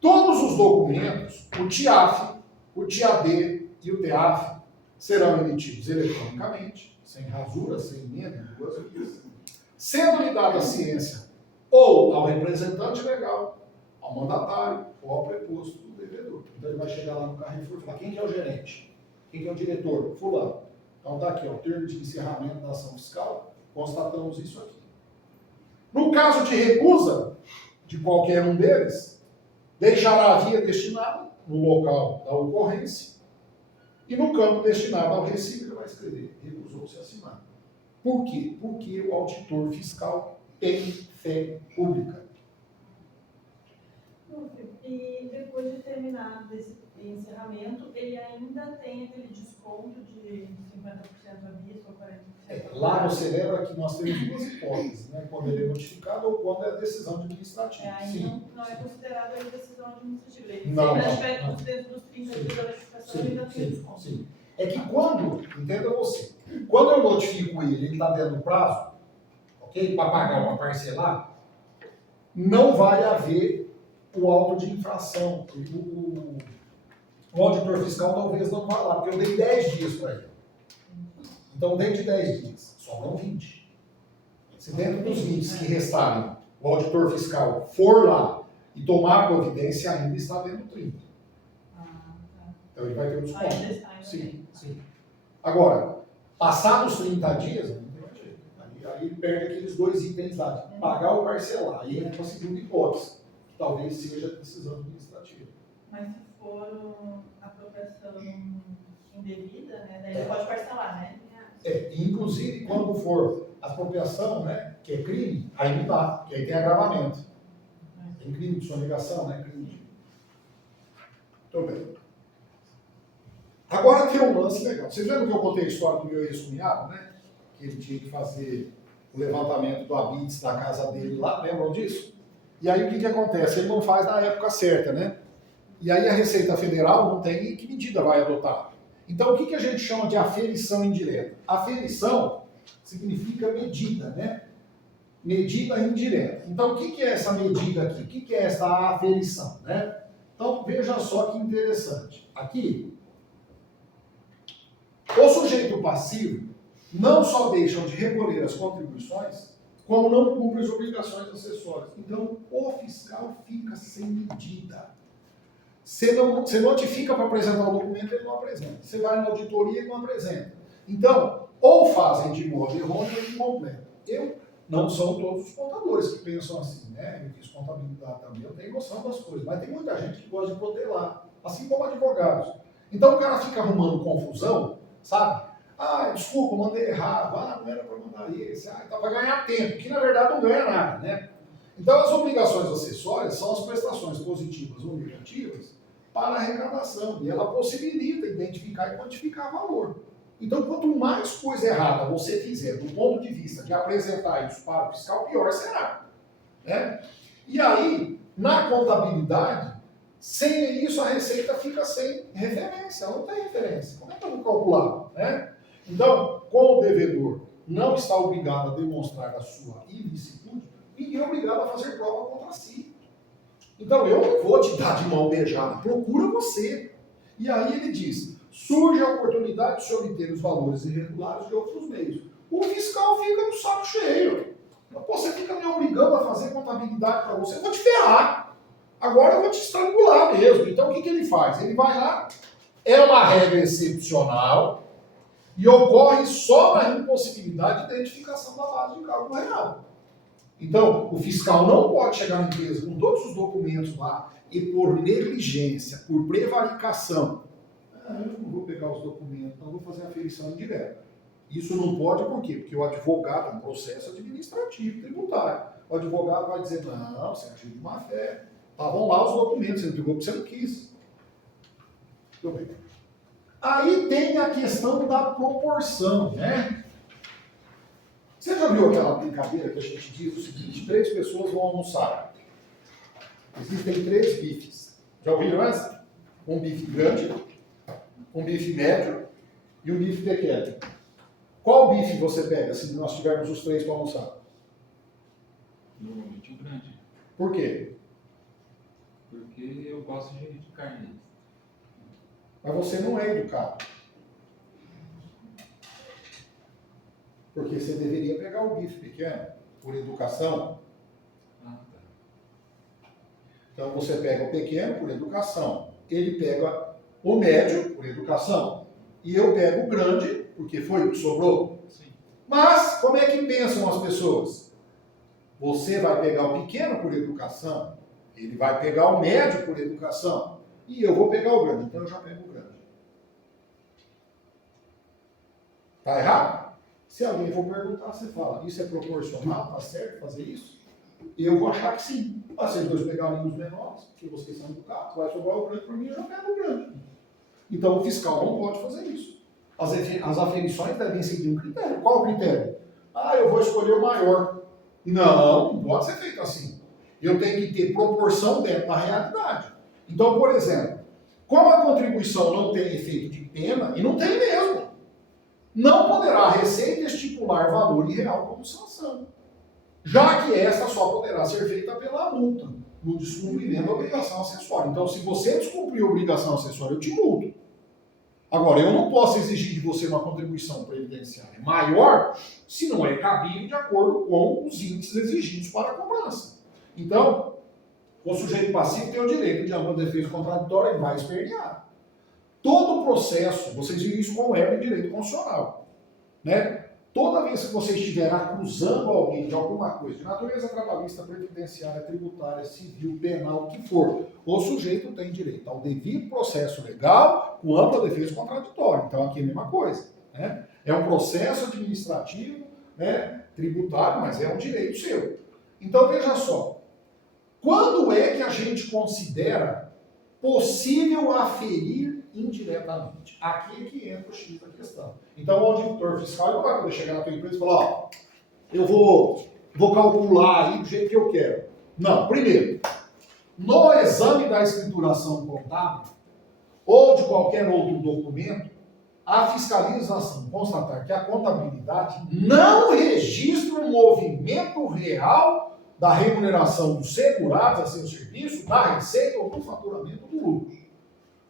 Todos os documentos, o TIAF, o TIAD e o TEAF, serão emitidos eletronicamente, sem rasura, sem emenda, duas vezes, sendo-lhe dada a ciência ou ao representante legal, ao mandatário ou ao preposto do devedor. Então ele vai chegar lá no Carrefour e falar: quem que é o gerente? Quem que é o diretor? Fulano. Então está aqui, ó, o termo de encerramento da ação fiscal, constatamos isso aqui. No caso de recusa de qualquer um deles, deixará a via destinada no local da ocorrência e no campo destinado ao recibo ele vai escrever: recusou-se a assinar. Por quê? Porque o auditor fiscal tem fé pública. E depois de terminar esse encerramento, ele ainda tem aquele desconto de 50% à vista ou 40%? Lá você lembra que nós temos duas hipóteses, né? Quando ele é notificado ou quando é decisão administrativa. Aí Sim. não é considerado a decisão administrativa. Ele Não, se não, estiver não. dentro dos 30 dias da notificação, ele ainda tem desconto. Sim. É que quando, entenda você, quando eu notifico ele está dentro prazo, ok? Para pagar, para parcelar, não vai haver o auto de infração. O auditor fiscal talvez não vá lá, porque eu dei 10 dias para ele. Então, dentro de 10 dias, sobram 20. Se dentro dos 20 que restarem, o auditor fiscal for lá e tomar providência, ainda está dentro do 30. Então, ele vai ter um desconto. Ainda Sim, sim. Agora, passados 30 dias, não tem mais jeito. Aí ele perde aqueles dois itens lá, de pagar ou parcelar. Aí entra a segunda hipótese, que talvez seja a decisão administrativa. Mas se for apropriação indevida, né, daí ele pode parcelar, né? Inclusive, quando for apropriação, né, que é crime, aí não dá, que aí tem agravamento. Tem crime de sonegação, né, crime. Muito bem. Agora tem um lance legal. Vocês lembram que eu contei a história do meu ex-cunhado, né? Que ele tinha que fazer o levantamento do habite da casa dele lá, lembram disso? E aí o que acontece? Ele não faz na época certa, né? E aí a Receita Federal não tem que medida vai adotar. Então o que a gente chama de aferição indireta? Aferição significa medida, né? Medida indireta. Então o que é essa medida aqui? O que é essa aferição, né? Então veja só que interessante. Aqui, o sujeito passivo não só deixa de recolher as contribuições, como não cumpre as obrigações acessórias. Então, o fiscal fica sem medida. Você notifica para apresentar o documento, ele não apresenta. Você vai na auditoria, ele não apresenta. Então, ou fazem de modo errôneo ou incompleto. Não são todos os contadores que pensam assim, né? Eu fiz contabilidade também, eu tenho noção das coisas, mas tem muita gente que gosta de protelar, assim como advogados. Então, o cara fica arrumando confusão, sabe? Ah, desculpa, mandei errado. Ah, não era para mandar esse. Ah, então vai ganhar tempo, que na verdade não ganha nada, né? Então, as obrigações acessórias são as prestações positivas ou negativas para a arrecadação. E ela possibilita identificar e quantificar valor. Então, quanto mais coisa errada você fizer do ponto de vista de apresentar isso para o fiscal, pior será, né? E aí, na contabilidade, sem isso a Receita fica sem referência. Ela não tem referência. Como é que eu vou calcular, né? Então, como o devedor não está obrigado a demonstrar a sua ilicitude, ninguém é obrigado a fazer prova contra si. Então, eu não vou te dar de mão beijada, procura você. E aí ele diz, surge a oportunidade de se obter os valores irregulares de outros meios. O fiscal fica no saco cheio. Você fica me obrigando a fazer contabilidade para você, eu vou te ferrar. Agora eu vou te estrangular mesmo. Então, o que ele faz? Ele vai lá, é uma regra excepcional, e ocorre só na impossibilidade de identificação da base de cálculo real. Então, o fiscal não pode chegar na empresa com todos os documentos lá e por negligência, por prevaricação. Eu não vou pegar os documentos, não vou fazer a aferição indireta. Isso não pode, por quê? Porque o advogado é um processo administrativo, tributário. O advogado vai dizer, não, você agiu de má fé. Estavam lá os documentos, você não pegou porque você não quis. Tudo bem. Aí tem a questão da proporção, né? Você já viu aquela brincadeira que a gente diz o seguinte, 3 pessoas vão almoçar. Existem 3 bifes. Já ouviram essa? Um bife grande, um bife médio e um bife pequeno. Qual bife você pega se nós tivermos os 3 para almoçar? Normalmente o grande. Por quê? Porque eu gosto de carne. Mas você não é educado. Porque você deveria pegar o bife pequeno, por educação. Ah, tá. Então você pega o pequeno por educação. Ele pega o médio por educação. E eu pego o grande, porque foi o que sobrou. Sim. Mas, como é que pensam as pessoas? Você vai pegar o pequeno por educação, ele vai pegar o médio por educação, e eu vou pegar o grande, então eu já pego o grande. Tá errado? Se alguém for perguntar, você fala, isso é proporcional? Tá certo fazer isso? Eu vou achar que sim. Mas se os dois pegarem os menores, porque vocês são educados, vai sobrar o grande para mim, eu já pego o grande. Então o fiscal não pode fazer isso. As aferições devem seguir um critério. Qual o critério? Eu vou escolher o maior. Não, não pode ser feito assim. Eu tenho que ter proporção dentro da realidade. Então, por exemplo, como a contribuição não tem efeito de pena, e não tem mesmo, não poderá a Receita estipular valor irreal como sanção, já que esta só poderá ser feita pela multa, no descumprimento da obrigação acessória. Então, se você descumprir a obrigação acessória, eu te multo. Agora, eu não posso exigir de você uma contribuição previdenciária maior se não é cabível de acordo com os índices exigidos para a cobrança. Então, o sujeito passivo tem o direito de ampla defesa contraditória e vai espernear. Todo o processo, vocês viram isso com o web de direito constitucional, né? Toda vez que você estiver acusando alguém de alguma coisa, de natureza trabalhista, previdenciária, tributária, civil, penal, o que for, o sujeito tem direito ao devido processo legal com ampla defesa contraditória. Então aqui é a mesma coisa, né? É um processo administrativo, né, tributário, mas é um direito seu. Então veja só, quando é que a gente considera possível aferir indiretamente? Aqui é que entra o X da questão. Então o auditor fiscal não vai poder chegar na tua empresa e falar, eu vou calcular aí do jeito que eu quero. Não, primeiro, no exame da escrituração contábil ou de qualquer outro documento, a fiscalização constatar que a contabilidade não registra um movimento real da remuneração dos segurados a seu serviço, da receita ou do faturamento do lucro.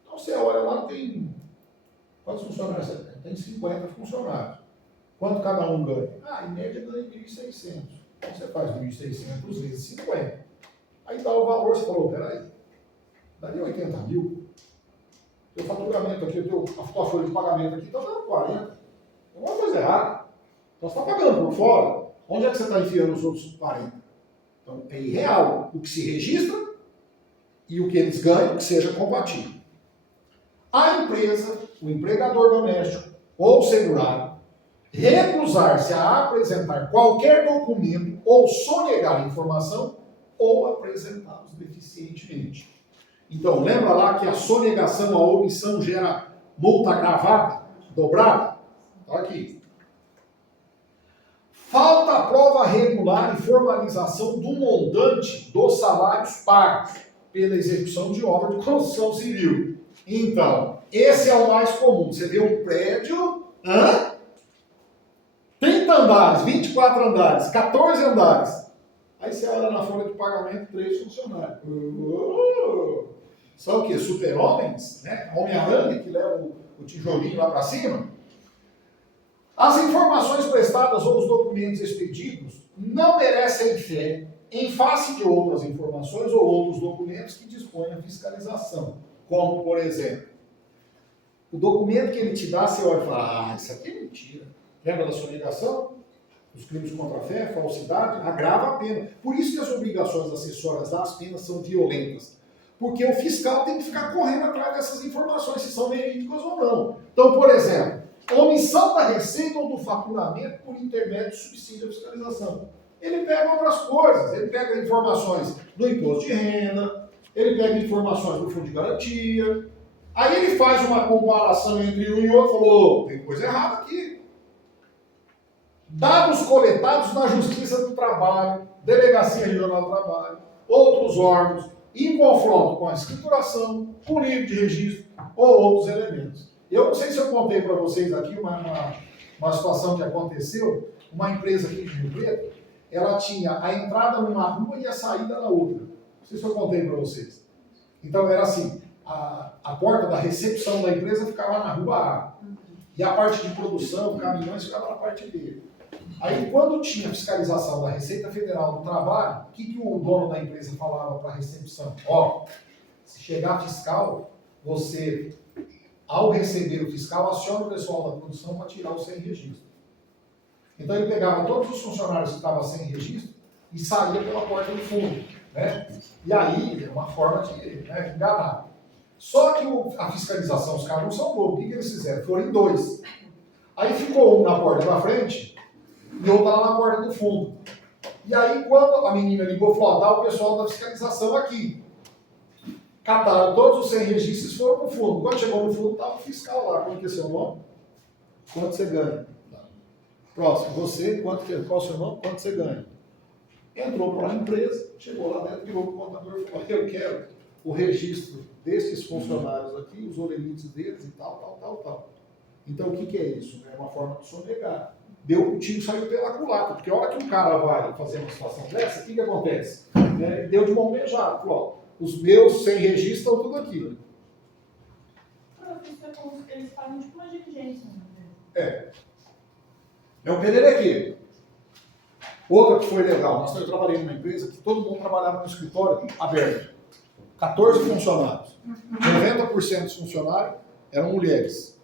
Então você olha lá, tem quantos funcionários você tem? Tem 50 funcionários. Quanto cada um ganha? Em média ganha 1.600. Então você faz 1.600 vezes 50. Aí dá o valor, você falou, peraí, daria 80 mil. Teu faturamento aqui, a tua folha de pagamento aqui está dando 40. Tem alguma coisa errada. Então você está pagando por fora. Onde é que você está enfiando os outros 40? Então é irreal o que se registra e o que eles ganham que seja compatível. A empresa, o empregador doméstico ou o segurado recusar-se a apresentar qualquer documento ou sonegar a informação ou apresentá-los deficientemente. Então, lembra lá que a sonegação, a omissão gera multa agravada, dobrada? Está aqui. Falta a prova regular e formalização do montante dos salários pagos pela execução de obra de construção civil. Então, esse é o mais comum. Você vê um prédio, 30 andares, 24 andares, 14 andares. Aí você olha na folha de pagamento, 3 funcionários. São o quê? Super-homens? Né? Homem-Aranha que leva o tijolinho lá para cima? As informações prestadas ou os documentos expedidos não merecem fé em face de outras informações ou outros documentos que dispõem a fiscalização. Como, por exemplo, o documento que ele te dá, você olha e fala, isso aqui é mentira. Lembra da sonegação? os crimes contra a fé, falsidade, agrava a pena. Por isso que as obrigações acessórias às penas são violentas. Porque o fiscal tem que ficar correndo atrás dessas informações, se são verídicas ou não. Então, por exemplo, omissão da receita ou do faturamento por intermédio de subsídio à fiscalização. Ele pega outras coisas, ele pega informações do imposto de renda, ele pega informações do fundo de garantia, aí ele faz uma comparação entre um e outro e falou, tem coisa errada aqui. Dados coletados na Justiça do Trabalho, Delegacia Regional do Trabalho, outros órgãos, em confronto com a escrituração, com o livro de registro ou outros elementos. Eu não sei se eu contei para vocês aqui uma situação que aconteceu, uma empresa aqui de Rio Preto, ela tinha a entrada numa rua e a saída na outra. Não sei se eu contei para vocês. Então era assim, a porta da recepção da empresa ficava na rua A, e a parte de produção, caminhões, ficava na parte B. Aí, quando tinha fiscalização da Receita Federal do Trabalho, o que o dono da empresa falava para a recepção? Ó, se chegar fiscal, você, ao receber o fiscal, aciona o pessoal da produção para tirar o sem registro. Então, ele pegava todos os funcionários que estavam sem registro e saía pela porta do fundo, né? E aí, é uma forma de enganar. Só que a fiscalização, os caras não são bobos. O que eles fizeram? Foram em dois. Aí ficou um na porta da frente e outro lá na porta do fundo. E aí, quando a menina ligou, falou, ó, tá o pessoal da fiscalização aqui. Cataram todos os sem registros e foram pro fundo. Quando chegou no fundo, estava o fiscal lá. Qual que é seu nome? Quanto você ganha? Próximo, você, qual é o seu nome? Quanto você ganha? Entrou para a empresa, chegou lá dentro, virou para o contador e falou, eu quero o registro desses funcionários aqui, os orelites deles e tal. Então, o que é isso? É uma forma de sonegar. O tiro saiu pela culatra, porque a hora que um cara vai fazer uma situação dessa, o que acontece? Deu de mão beijada, falou, ó, os meus sem registro estão tudo aqui. Eles fazem tipo uma diligência. É um pererequeiro. Outra que foi legal, eu trabalhei numa empresa que todo mundo trabalhava no escritório aberto. 14 funcionários. 90% dos funcionários eram mulheres.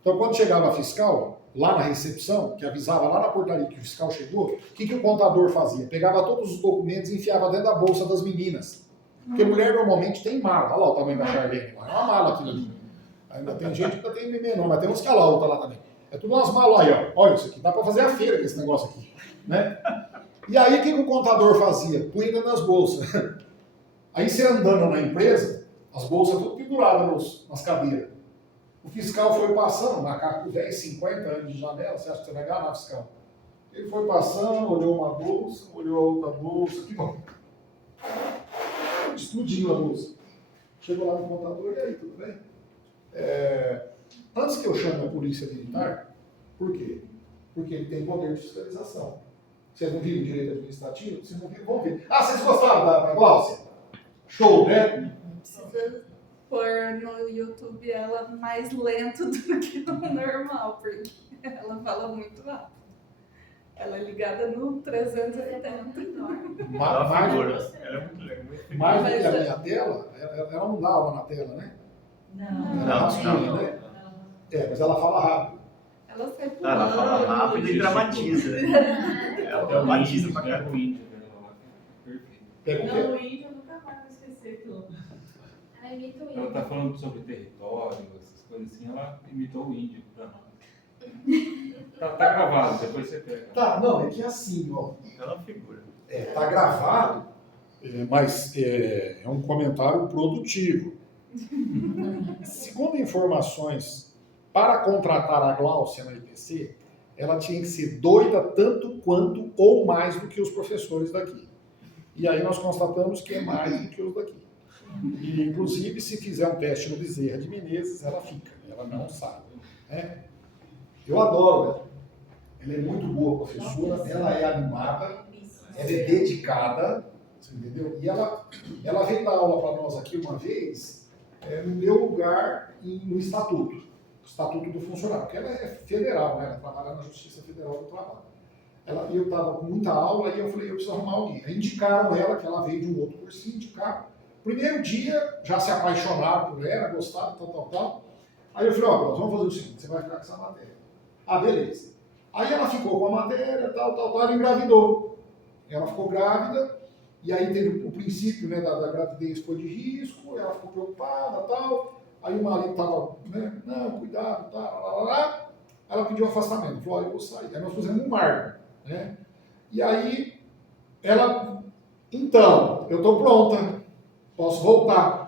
Então, quando chegava a fiscal, lá na recepção, que avisava lá na portaria que o fiscal chegou, o que o contador fazia? Pegava todos os documentos e enfiava dentro da bolsa das meninas. Porque mulher normalmente tem mala. Olha lá o tamanho da Charlene. É uma mala aquilo ali. Ainda tem gente que ainda tem bebê não, mas tem uns que ela outra lá também. É tudo umas malas aí, ó. Olha isso aqui. Dá para fazer a feira com esse negócio aqui. Né? E aí, o que o contador fazia? Punha dentro das bolsas. Aí, você andando na empresa, as bolsas tudo penduradas nas cadeiras. O fiscal foi passando, macaco velho, 50 anos de janela, você acha que você vai ganhar, fiscal? Ele foi passando, olhou uma bolsa, olhou a outra bolsa, que bom. Explodiu a bolsa. Chegou lá no contador, e aí, tudo bem? Antes que eu chame a polícia militar, por quê? Porque ele tem poder de fiscalização. Vocês não viram direito administrativo? Vocês não viram, vão ver. Ah, vocês gostaram da Glaucia? Show, né? Precisa pôr no YouTube ela mais lento do que o normal, porque ela fala muito rápido. Ela é ligada no 380. Ela é uma figura. Ela é muito legal. Mais do que a minha tela, ela não dá aula na tela, né? Não. Ela rascunha, né? Mas ela fala rápido. Ela sai pulando. Ela fala rápido e dramatiza. Ela dramatiza pra caramba. Pega o quê? Não, o índio nunca mais vai esquecer aquilo. Ela imita o Ela índio. tá falando sobre território, essas coisas assim, ela imitou o índio pra nós. Tá gravado, depois você pega. Tá, não, é que é assim, ó. Ela é uma figura. Tá gravado, mas é um comentário produtivo. Segundo informações, para contratar a Glaucia na IPC, ela tinha que ser doida tanto quanto ou mais do que os professores daqui. E aí nós constatamos que é mais do que os daqui. E, inclusive, se fizer um teste no Bezerra de Menezes, ela fica, ela não sabe. Né? Eu adoro ela. Ela é muito boa professora, ela é animada, ela é dedicada, você entendeu? E ela veio dar aula para nós aqui uma vez, no meu lugar no Estatuto do Funcionário, porque ela é federal, né? Ela trabalha na Justiça Federal do Trabalho. Eu estava com muita aula e eu falei, eu preciso arrumar alguém. Aí indicaram ela, que ela veio de um outro cursinho, indicaram. Primeiro dia, já se apaixonaram por ela, gostaram, tal. Aí eu falei, ó, nós vamos fazer o seguinte, você vai ficar com essa matéria. Ah, beleza. Aí ela ficou com a matéria, tal, ela engravidou. Ela ficou grávida, e aí teve o princípio, né, da gravidez foi de risco, ela ficou preocupada, tal. Aí o marido estava, né, não, cuidado, tal, lá. Ela pediu afastamento, falou, eu vou sair. Aí nós fizemos um marco, né? E aí ela, então, eu estou pronta, posso voltar.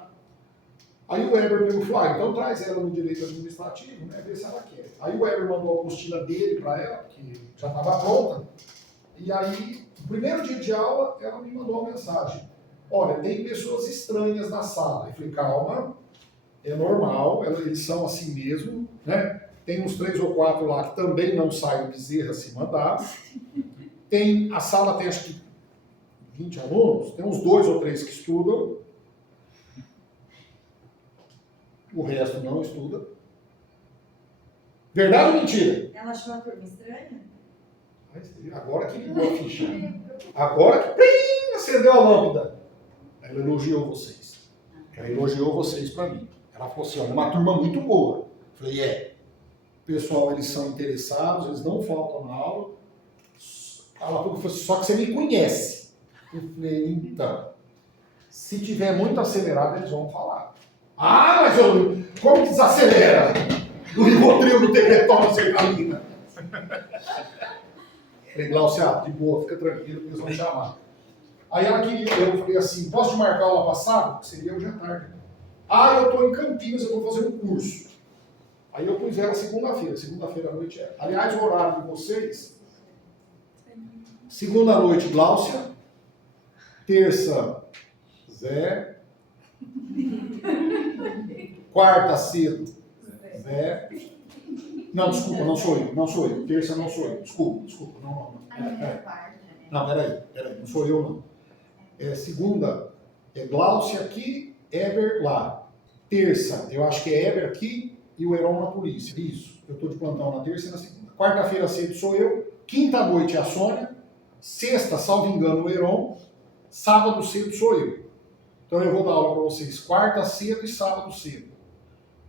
Aí o Weber pegou e falou, então traz ela no direito administrativo, né, ver se ela quer. Aí o Weber mandou a apostila dele para ela, que já estava pronta. E aí, no primeiro dia de aula, ela me mandou uma mensagem. Olha, tem pessoas estranhas na sala. Eu falei, calma, é normal, eles são assim mesmo, né? Tem uns 3 ou 4 lá que também não saem bezerra se mandar. A sala tem acho que 20 alunos, tem uns 2 ou 3 que estudam. O resto não estuda. Verdade ou mentira? Ela achou a turma estranha? Agora que ligou a ficha. Agora que plim, acendeu a lâmpada. Ela elogiou vocês. Ela elogiou vocês para mim. Ela falou assim, olha, uma turma muito boa. Eu falei, pessoal, eles são interessados, eles não faltam na aula. Ela falou assim, só que você me conhece. Eu falei, então, se tiver muito acelerado, eles vão falar. Ah, mas como que desacelera? Do Rivotril, do Tegretol, da Sertralina. Falei, Glaucia, de boa, fica tranquilo, eles vão chamar. Aí ela queria, eu falei assim, posso te marcar aula passada? Seria hoje à tarde. Ah, eu estou em Campinas, eu vou fazer um curso. Aí eu pus ela segunda-feira à noite. Aliás, o horário de vocês, segunda à noite, Glaucia, terça, Zé, quarta cedo, Zé. Não, desculpa, não sou eu. Terça não sou eu. Desculpa, não. Não, peraí, não sou eu não. Segunda é Glaucia aqui, Eber lá. Terça, eu acho que é Eber aqui e o Heron na polícia. Isso, eu estou de plantão na terça e na segunda. Quarta-feira cedo sou eu, quinta noite é a Sônia, sexta, salvo engano, o Heron, sábado cedo sou eu. Então eu vou dar aula para vocês quarta cedo e sábado cedo.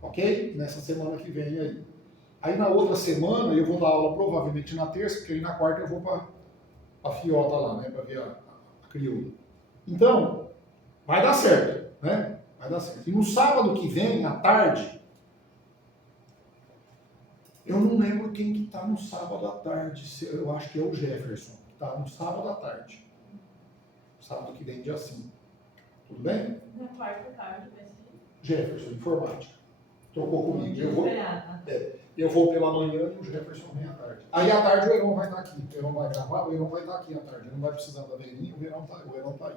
Ok? Nessa semana que vem aí. Aí na outra semana eu vou dar aula provavelmente na terça, porque aí na quarta eu vou para a Fiota lá, né? Para ver a crioula. Então, vai dar certo, né? Vai dar certo. E no sábado que vem, à tarde, eu não lembro quem que está no sábado à tarde. Eu acho que é o Jefferson, que está no sábado à tarde. Sábado que vem, dia 5. Tudo bem? Na quarta tarde vai ser. Jefferson, informática. Trocou comigo. Eu vou pela manhã e o Jefferson vem à tarde. Aí à tarde o Heron vai estar aqui. O Heron vai gravar, o Heron vai estar aqui à tarde. Ele não vai precisar da veirinha, o Heron está aí.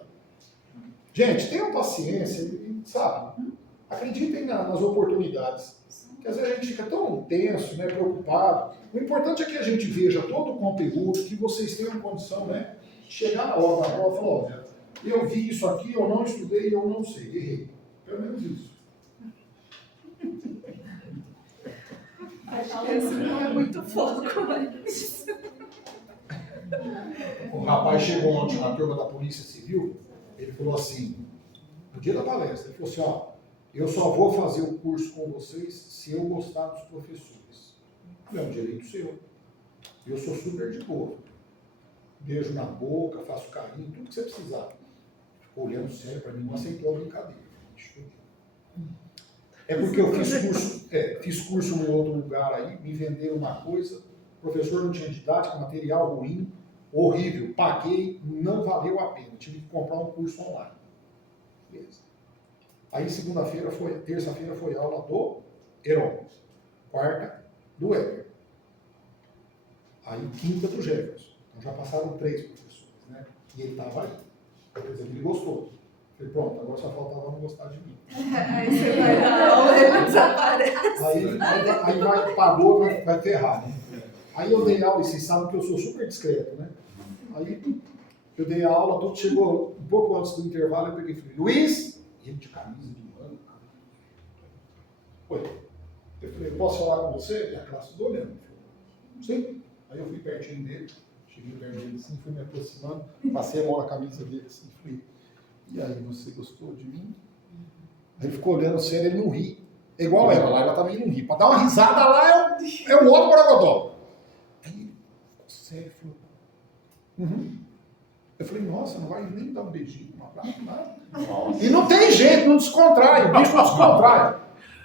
Gente, tenham paciência e, sabe, acreditem nas oportunidades. Porque às vezes a gente fica tão tenso, né, preocupado. O importante é que a gente veja todo o conteúdo, que vocês tenham condição, né, de chegar na hora da prova e falar, olha, eu vi isso aqui, eu não estudei, eu não sei, errei. Pelo menos isso. Esse não é muito foco, mas... O rapaz chegou ontem na turma da Polícia Civil, ele falou assim, no dia da palestra, ele falou assim, ó, eu só vou fazer o curso com vocês se eu gostar dos professores. É um direito seu. Eu sou super de boa. Beijo na boca, faço carinho, tudo que você precisar. Ficou olhando sério para mim, não aceitou a brincadeira. É porque eu fiz curso em outro lugar aí, me venderam uma coisa, o professor não tinha didática, material ruim, horrível, paguei, não valeu a pena, tive que comprar um curso online. Beleza. Aí terça-feira foi aula do Heron, quarta do Weber, aí quinta do Jefferson. Então já passaram 3 professores, né? E ele estava aí. Por exemplo, ele gostou. Falei, pronto, agora só faltava não gostar de mim. Aí você vai dar aula e ele desaparece. Aí pagou, vai ferrar, né? Aí eu dei aula, e vocês sabem que eu sou super discreto, né? Aí eu dei a aula, todo chegou um pouco antes do intervalo, eu peguei e falei, Luiz, e ele de camisa de mano. Oi. Eu falei, posso falar com você? E a classe toda olhando. Ele falou, sim. Aí eu fui pertinho dele, cheguei perto dele assim, fui me aproximando, passei a mão na camisa dele assim, falei, e aí, você gostou de mim? Aí ele ficou olhando sério, ele não ri. É igual ela também não ri. Para dar uma risada lá é o outro borogodó. Aí Eu falei, nossa, não vai nem dar um beijinho, um abraço, nada. Nossa. E não tem jeito, não descontrai, o bicho não descontrai.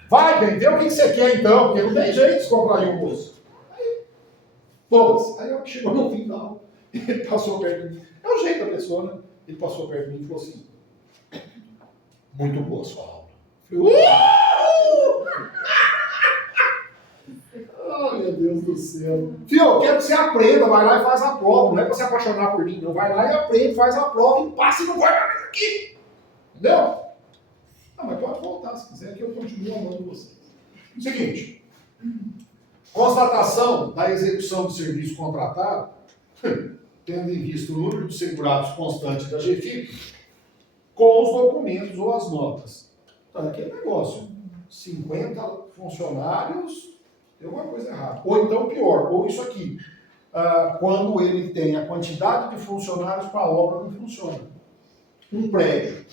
Vai, bem, vê o que você quer então, porque não tem jeito de descontrair o moço. Aí, todas. Aí eu chegou no final, ele passou perto de mim. É o jeito da pessoa, né? Ele passou perto de mim e falou assim, muito boa sua aula. Eu falei, oh, meu Deus do céu. Fio, eu quero que você aprenda, vai lá e faz a prova. Não é pra se apaixonar por mim, não. Vai lá e aprende, faz a prova e passa e não vai mais aqui. Entendeu? Ah, mas pode voltar se quiser, que eu continuo amando vocês. Seguinte. Constatação da execução do serviço contratado, tendo em vista o número de segurados constante da GFIP, com os documentos ou as notas. Então, aquele negócio, 50 funcionários, tem alguma coisa errada. Ou então pior, ou isso aqui, quando ele tem a quantidade de funcionários para a obra não funciona. Um prédio.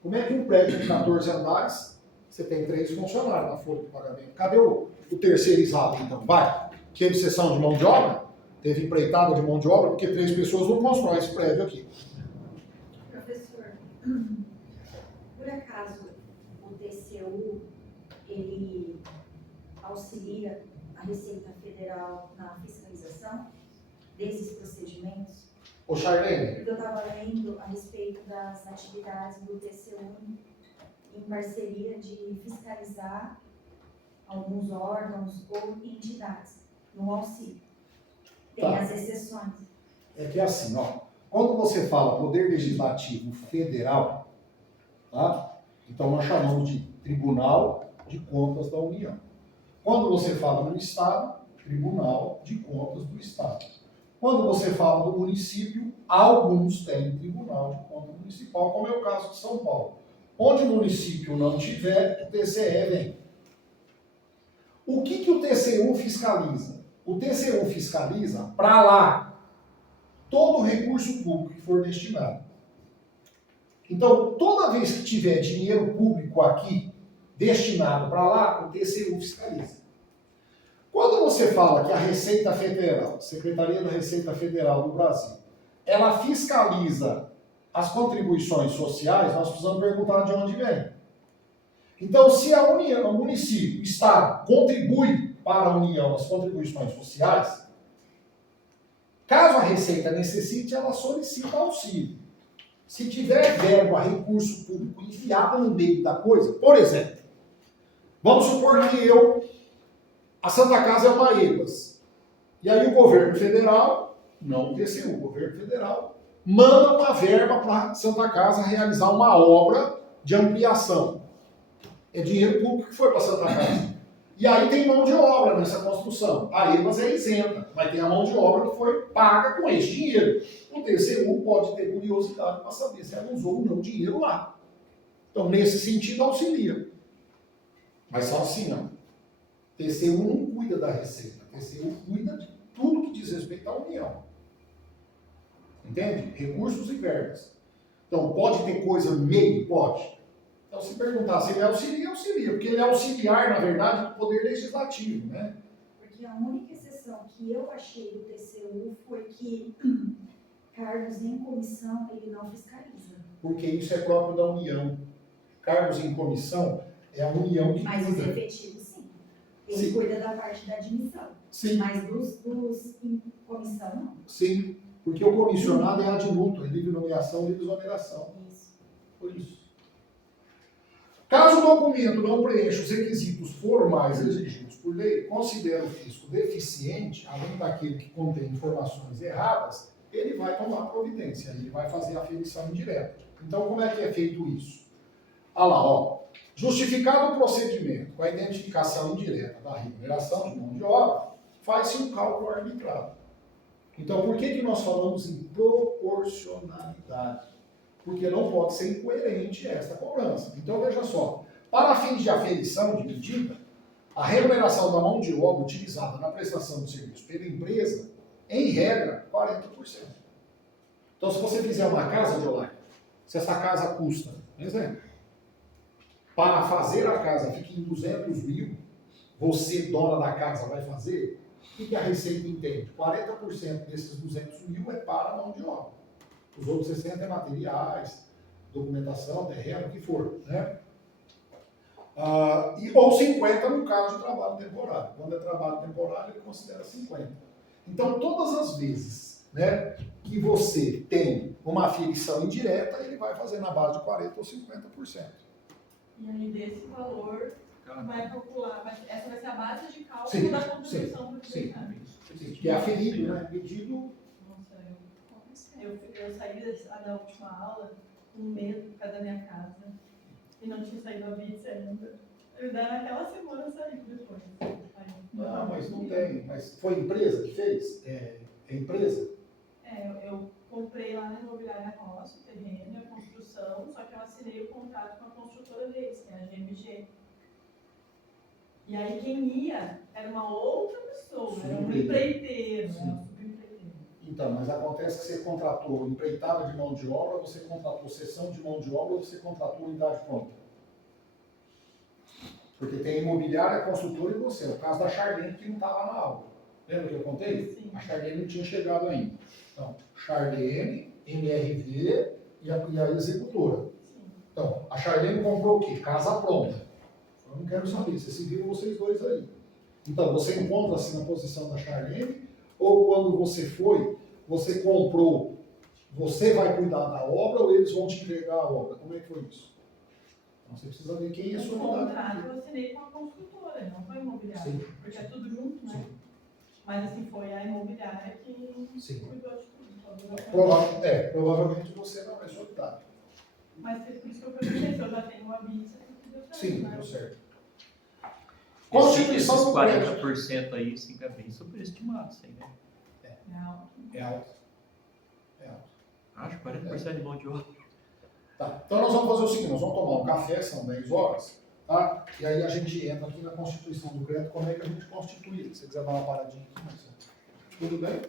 Como é que um prédio de 14 andares, você tem 3 funcionários na folha de pagamento? Cadê o terceirizado, então? Vai. Teve sessão de mão de obra? Teve empreitada de mão de obra? Porque 3 pessoas não constroem esse prédio aqui. Professor, por acaso o TCU, ele auxilia a Receita Federal na fiscalização desses procedimentos? Ô, Charlene, Porque eu estava lendo a respeito das atividades do TCU em parceria de fiscalizar alguns órgãos ou entidades no auxílio. Tem Tá. as exceções. é que é assim, ó. Quando você fala Poder Legislativo Federal, tá? Então nós chamamos de Tribunal de Contas da União. Quando você fala no Estado, Tribunal de Contas do Estado. Quando você fala do município, alguns têm Tribunal de Contas Municipal, como é o caso de São Paulo. Onde o município não tiver, o TCE vem. O que o TCU fiscaliza? O TCU fiscaliza para lá todo o recurso público que for destinado. Então, toda vez que tiver dinheiro público aqui destinado para lá, o TCU fiscaliza. Quando você fala que a Receita Federal, Secretaria da Receita Federal do Brasil, ela fiscaliza as contribuições sociais, nós precisamos perguntar de onde vem. Então, se a União, o município, o Estado, contribui para a União as contribuições sociais, caso a Receita necessite, ela solicita auxílio. Se tiver verba, recurso público enfiado no meio da coisa, por exemplo, vamos supor que a Santa Casa é uma EBAS. E aí o governo federal, não o TCU, o governo federal, manda uma verba para a Santa Casa realizar uma obra de ampliação. É dinheiro público que foi para a Santa Casa. E aí tem mão de obra nessa construção. A EBAS é isenta, mas tem a mão de obra que foi paga com esse dinheiro. O TCU pode ter curiosidade para saber se ela usou ou não dinheiro lá. Então, nesse sentido, auxilia. Mas só assim, ó. TCU não cuida da Receita. TCU cuida de tudo que diz respeito à União. Entende? Recursos e verbas. Então, pode ter coisa no meio? Pode. Então, se perguntar se ele auxilia, auxilia. Porque ele é auxiliar, na verdade, do Poder Legislativo, né? Porque a única exceção que eu achei do TCU foi que cargos em comissão ele não fiscaliza. Porque isso é próprio da União. Cargos em comissão é a União que Mas os cuida. efetivos, sim. Ele Sim. cuida da parte da admissão. Sim, Mas dos em comissão, não. sim. Porque o comissionado é ad nutum, é livre nomeação, livre exoneração. Isso. Por isso. Caso o documento não preencha os requisitos formais exigidos por lei, considera o fisco deficiente, além daquele que contém informações erradas, ele vai tomar providência, ele vai fazer a aferição indireta. Então, como é que é feito isso? Olha lá, ó. Justificado o procedimento com a identificação indireta da remuneração de mão de obra, faz-se um cálculo arbitrado. Então, por que nós falamos em proporcionalidade? Porque não pode ser incoerente esta cobrança. Então, veja só, para fins de aferição de medida, a remuneração da mão de obra utilizada na prestação de serviço pela empresa, em regra, 40%. Então, se você fizer uma casa de olá, se essa casa custa, por exemplo, para fazer a casa fica em 200 mil, você, dona da casa, vai fazer, O que a Receita entende? 40% desses 200 mil é para a mão de obra. Os outros 60 é materiais, documentação, terreno, o que for, né? Ou 50 no caso de trabalho temporário. Quando é trabalho temporário, ele considera 50. Então, todas as vezes, né, que você tem uma aferição indireta, ele vai fazer na base de 40% ou 50%. E aí, desse valor, vai calcular, essa vai ser a base de cálculo Sim, da contribuição do sim. tributário. Que é aferido, né? Medido. Nossa, eu saí da última aula com medo por causa da minha casa e não tinha saído a BITS ainda. Naquela semana eu saí depois. Não, mas não tem. Mas foi empresa que fez? É empresa? Eu comprei lá na imobiliária nossa, o terreno, a construção, só que eu assinei o contrato com a construtora deles, que é a GMG. E aí quem ia era uma outra pessoa, era um empreiteiro, né? Um subempreiteiro. Então, mas acontece que você contratou empreitada de mão de obra, você contratou cessão de mão de obra, ou você contratou unidade pronta. Porque tem imobiliária, construtora e você. É o caso da Charlene que não estava na aula. Lembra que eu contei? Sim. A Charlene não tinha chegado ainda. Então, Charlene, MRV e a executora. Sim. Então, a Charlene comprou o quê? Casa pronta. Eu não quero saber, vocês se viram vocês dois aí. Então, você encontra-se na posição da Charlene, ou quando você foi, você comprou, você vai cuidar da obra ou eles vão te entregar a obra? Como é que foi isso? Então, você precisa ver quem é a O sua contrato unidade. eu assinei com a construtora, não com a imobiliária. Sim. Porque é tudo junto, né? Sim. Mas assim, foi a imobiliária que Sim. cuidou de tudo. Provavelmente você não é solidário. Mas por isso que eu perguntei se eu já tenho uma BITS. Sim, deu certo. Esses Constituição do crédito. 40% aí fica bem superestimado, isso aí, né? Não. É alto. É alto. Acho 40% de mão de obra. Tá. Então nós vamos fazer o seguinte, nós vamos tomar um café, são 10 horas, tá? E aí a gente entra aqui na constituição do crédito, como é que a gente constitui. Se você quiser dar uma paradinha aqui, mas... Tudo bem?